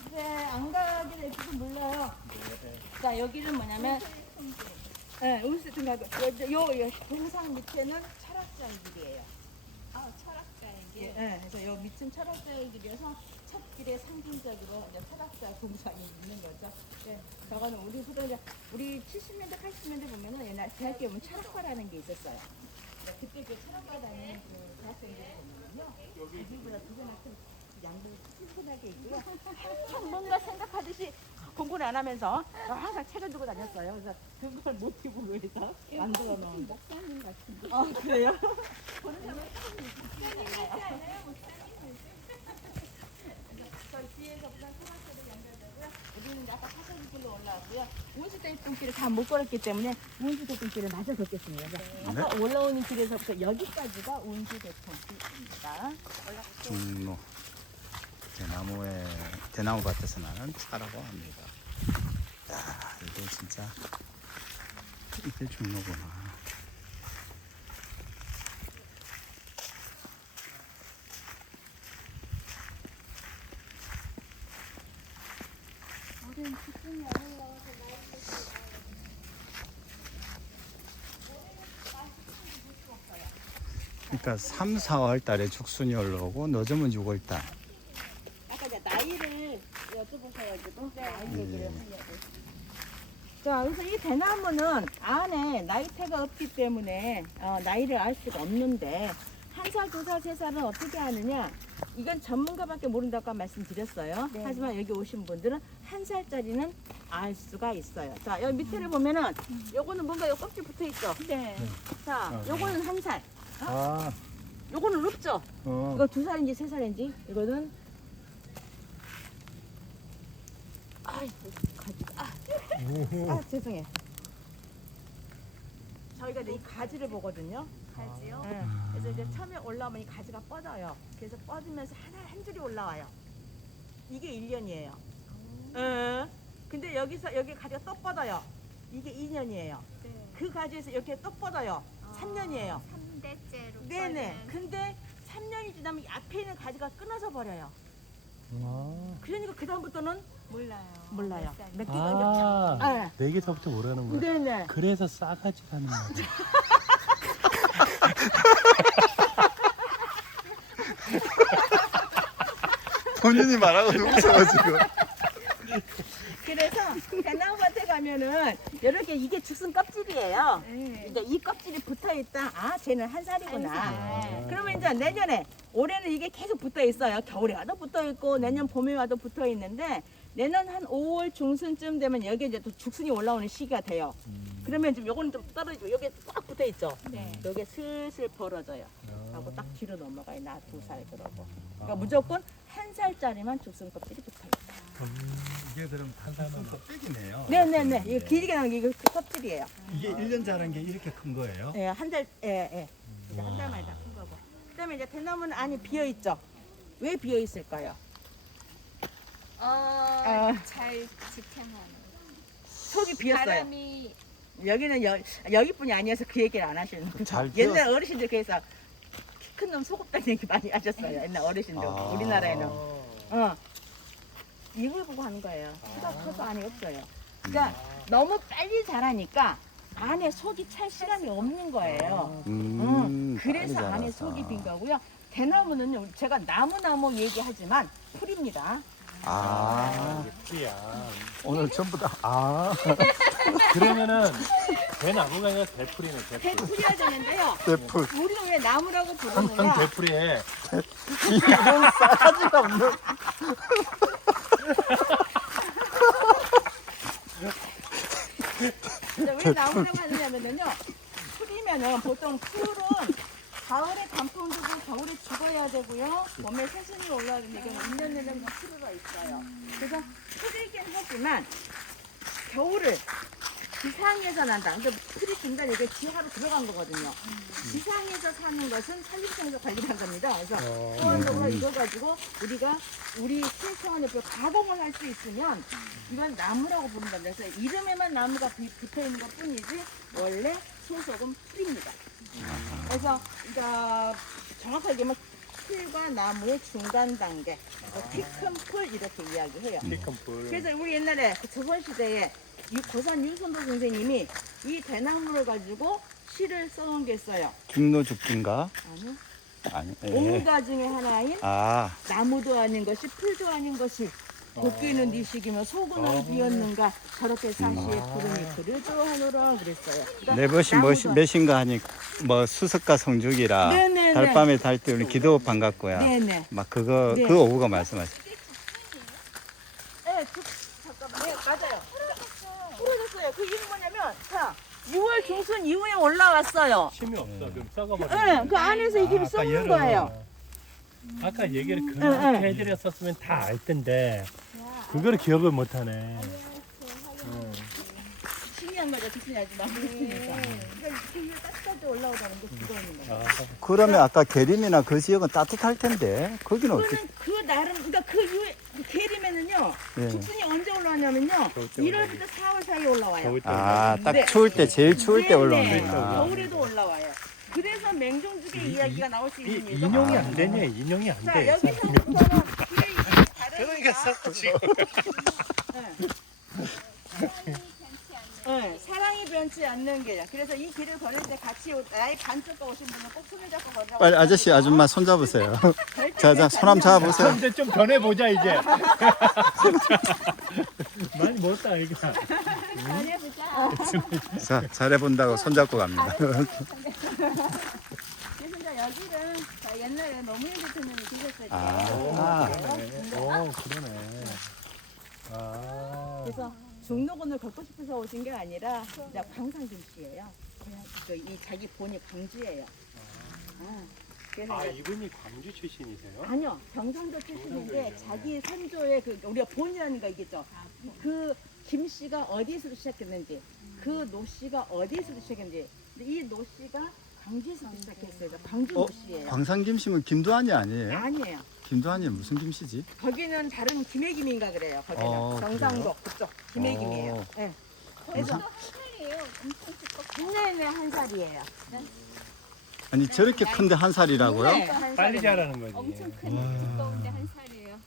이제 안 가게 될지도 몰라요. 자, 여기는 뭐냐면, 네, 운수통 가고, 요 동상 밑에는 철학자의 길이에요. 철학자에게 네, 그래서 요 밑은 철학자의 길이어서 첫 길의 상징적으로 이제 철학자 동상이 있는 거죠. 네, 저거는 우리 70년대, 80년대 보면은 옛날 대학교에 보면 철학과라는 게 있었어요. 네, 그때 그 철학과 다니는 그 대학생들이 보면요. 자기보다 두 배나 큰 양복 튼튼하게 있고요. 한참 뭔가 생각하듯이 공부를 안 하면서 항상 책을 들고 다녔어요. 그래서 그걸 모티브로 해서 만들어 놓은 거. 목사님 같은데. 아, 그래요? 저 뒤에서부터 초등학교로 연결되고요. 우리는 아까 사설길로 올라왔고요. 운수대통길을 다 못 걸었기 때문에 운수대통길을 마저 걷겠습니다. 아까 올라오는 길에서부터 여기까지가 운수대통길입니다. 중로. 대나무 밭에서 나는 차라고 합니다. 야, 이거 진짜 이게 중로구나. 그러니까 3, 4월 달에 죽순이 올라오고 늦으면 6월 달. 아까 이제 나이를 여쭤보셔가지고 나이 예. 얘기를 하려고. 자, 그래서 이 대나무는 안에 나이테가 없기 때문에 나이를 알 수가 없는데 한 살, 두 살, 세 살은 어떻게 하느냐? 이건 전문가밖에 모른다고 말씀드렸어요. 네. 하지만 여기 오신 분들은 한 살짜리는 알 수가 있어요. 자, 여기 밑에를 보면은 요거는 뭔가 요 껍질 붙어 있죠. 네. 자, 요거는 한 살. 아, 요거는 높죠. 이거 두 살인지 세 살인지 이거는 죄송해. 저희가 이제 이 가지를 보거든요. 가지요. 네. 그래서 이제 처음에 올라오면 이 가지가 뻗어요. 그래서 뻗으면서 한 줄이 올라와요. 이게 1년이에요. 근데 여기 가지가 또 뻗어요. 이게 2년이에요. 네. 그 가지에서 이렇게 또 뻗어요. 3년이에요. 3대째로. 네네. 근데 3년이 지나면 이 앞에 있는 가지가 끊어져 버려요. 그러니까 그 다음부터는 몰라요. 몰라요. 몇 살인지. 몇 개가 아, 4개서부터 모르는 거야. 네네. 그래서 싸가지 가는 거야. 본인이 말하고 웃어가지고. 그래서 대나무밭에 가면은 이렇게 이게 죽순 껍질이에요. 네. 이제 이 껍질이 붙어 있다. 아, 쟤는 한 살이구나. 한 살. 그러면 이제 내년에 올해는 이게 계속 붙어 있어요. 겨울에 와도 붙어 있고 내년 봄에 와도 붙어 있는데 내년 한 5월 중순쯤 되면 여기 이제 또 죽순이 올라오는 시기가 돼요. 그러면 지금 요거는 좀 떨어지고 여기 꽉 붙어 있죠. 네. 여기 슬슬 벌어져요. 하고 딱 뒤로 넘어가요. 나 2살 그러고. 그러니까 무조건 1살짜리만 죽순 껍질이 붙어요. 이게 그럼 탄산은 껍데기네요. 네네네. 이거 길게 나는 게 이거 껍질이에요. 이게 1년 자란 게 이렇게 큰 거예요? 예, 한 달, 예. 이제 한 달 만에 다 큰 거고. 그다음에 이제 대나무는 안이 비어 있죠. 왜 비어 있을까요? 잘 지탱하는. 속이 비었어요. 바람이 여기는 여기뿐이 아니어서 그 얘기를 안 하시는 거예요. 잘 옛날 어르신들 그래서 키 큰 놈 속없다는 얘기 많이 하셨어요. 옛날 어르신들 우리나라에는. 이걸 보고 하는 거예요. 키가 커서 안이 없어요. 그러니까 너무 빨리 자라니까 안에 속이 찰 시간이 없는 거예요. 그래서 빨리 안에 자라서. 속이 빈 거고요. 대나무는요, 제가 나무 얘기하지만 풀입니다. 풀이야. 오늘 전부 다 그러면은 대나무가 아니라 대풀이네, 대풀. 대풀이야 되는데요. 대풀. 우리는 왜 나무라고 형 부르느냐? 대풀이에. 이런 싸가지가 없는. 왜 나무라고 하느냐면요. 풀이면은 보통 풀은 가을에 단풍 두고 겨울에 죽어야 되고요. 봄에 새순이 올라오는데 이게 1년 내내 풀이가 있어요. 그래서 풀이긴 하지만 겨울을 지상에서 난다. 근데 풀이 중간에 이게 지하로 들어간 거거든요. 지상에서 사는 것은 산림청에서 관리한 겁니다. 그래서 소원적으로 이거 가지고 우리가 우리 생태원에 가공을 할 수 있으면 이건 나무라고 부른다. 그래서 이름에만 나무가 붙어 있는 것 뿐이지 원래 소속은 풀입니다. 그래서 그러니까 정확하게 얘기하면 풀과 나무의 중간 단계, 키 큰 풀 이렇게 이야기해요. 큰 풀. 그래서 우리 옛날에 그 조선시대에 고산 유선도 선생님이 이 대나무를 가지고 시를 써놓은 게 있어요. 죽노죽기인가? 아니, 아니. 옹가 중에 하나인 나무도 아닌 것이 풀도 아닌 것이 도끼는 네 시기며 소군을 비었는가 저렇게 사시에 푸르니 그려도 하노라 그랬어요. 그러니까 내 것이 나무도- 몇인가 하니 뭐 수석가 성죽이라 네네네. 달밤에 달 때 우리 기도 반갑고야. 네네. 막 그거 네. 그 오후가 말씀하시. 네, 잠깐만. 네, 맞아요. 풀어졌어요. 그 이유는 뭐냐면, 자, 6월 중순 이후에 올라왔어요. 힘이 없어. 그럼 썩어버려. 네, 그 안에서 이 김이 썩는 거예요. 아까 얘기를 그렇게 네. 해드렸었으면 다 알 텐데 그거를 기억을 못하네. 신기한 거죠. 그치 아주 나무니까. 그러니까 그 위에 따뜻하게 올라오다는 게 그거 있는 거예요. 그러면 아까 계림이나 그 지역은 따뜻할 텐데 거기는 어떻게? 그거는 그 나름, 그러니까 그 이후에 그 계림에는요, 예. 죽순이 언제 올라왔냐면요, 겨울 때 1월부터 4월 사이에 올라와요. 겨울 때 딱 네. 추울 때 제일 추울 때 네네. 올라오는구나. 겨울에도 올라와요. 그래서 맹종죽의 이야기가 나올 수 있는 이유가 인용이 안 되냐? 인용이 안 자, 돼. 여기서부터는 길이 이제 그러니까 다르니까. 지금. 네, 사랑이 변치 않는 길. 그래서 이 길을 걸을 때 같이 나의 반쪽과 오신 분은 꼭 손을 잡고 걸으라고. 빨리 아저씨 아줌마 손 잡으세요. 자, 손 한번 잡아보세요. 이제 좀 전해보자 이제. 많이 먹었다 이거. 자, 잘해본다고 손 잡고 갑니다. 그래서 이제 여기는 자, 옛날에 노무현 대통령이 계셨을 때. 오 그러네. 아. 그래서 중록원을 걷고 싶어서 오신 게 아니라 이제 광산김씨예요. 이 자기 본이 광주예요. 그래서 아 이제 이분이 광주 출신이세요? 아니요, 경상도 출신인데 자기 선조의 그 우리가 본이라는 거 있겠죠. 그 김씨가 어디에서 시작했는지, 그 노씨가 어디에서 시작했는지. 근데 이 노씨가 광주에서 시작했어요. 그러니까 광주 노씨예요. 광산김씨면 김두한이 아니에요? 아니에요. 김두한이 무슨 김씨지? 거기는 다른 김해김인가 그래요. 거기는 경상도 그쪽 김해김이에요. 네. 그래서 한살이에요. 엄청 두껍고. 네네 한 살이에요. 아니 저렇게 큰데 한 살이라고요? 네, 한 빨리 살이에요. 자라는 거지. 엄청 큰 두꺼운데 한 살이에요.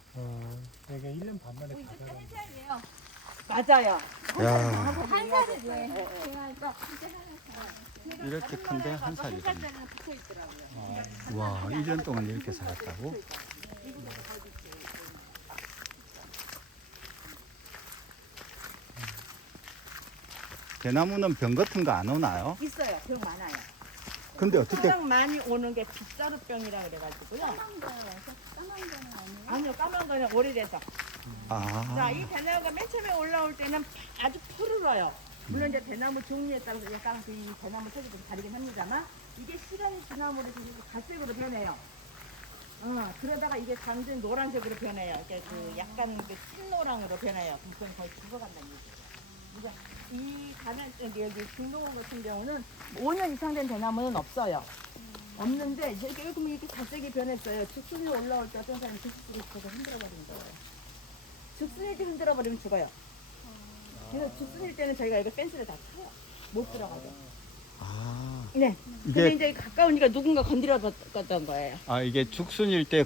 그러니까 1년 반 만에 다 이것도 자라. 한 살이에요. 맞아요. 야, 한 살이지. 제가 또 이제 이렇게 큰데 한 살이다. 살짜리는 붙어 있더라고요. 와, 1년 동안 이렇게 살았다고? 대나무는 병 같은 거 안 오나요? 있어요. 병 많아요. 근데 어떻게 가장 많이 오는 게 빗자루병이라 그래가지고요. 까만 거는 아니에요. 아니요, 까만 거는 오래돼서. 자, 아, 이 대나무가 맨 처음에 올라올 때는 아주 푸르러요. 물론 이제 대나무 종류에 따라서 약간 그 이 대나무 색이 좀 다르긴 합니다만 이게 시간이 지나면 갈색으로 변해요. 그러다가 이게 완전 노란색으로 변해요. 이게 그 약간 그 흰노랑으로 변해요. 그럼 거의 죽어간다는 얘기죠. 그러니까 이 가면 여기 중동원 같은 경우는 5년 이상 된 대나무는 없어요. 없는데 이제 이렇게 갈색이 변했어요. 죽순이 올라올 때 어떤 사람이 죽순이 있어서 흔들어버리는 거예요. 죽순이 흔들어버리면 죽어요. 그래서 죽순일 때는 저희가 이거 펜스를 다 쳐요. 못 들어가게. 아, 네. 근데 이게 이제 가까우니까 누군가 건드려봤던 거예요. 이게 죽순일 때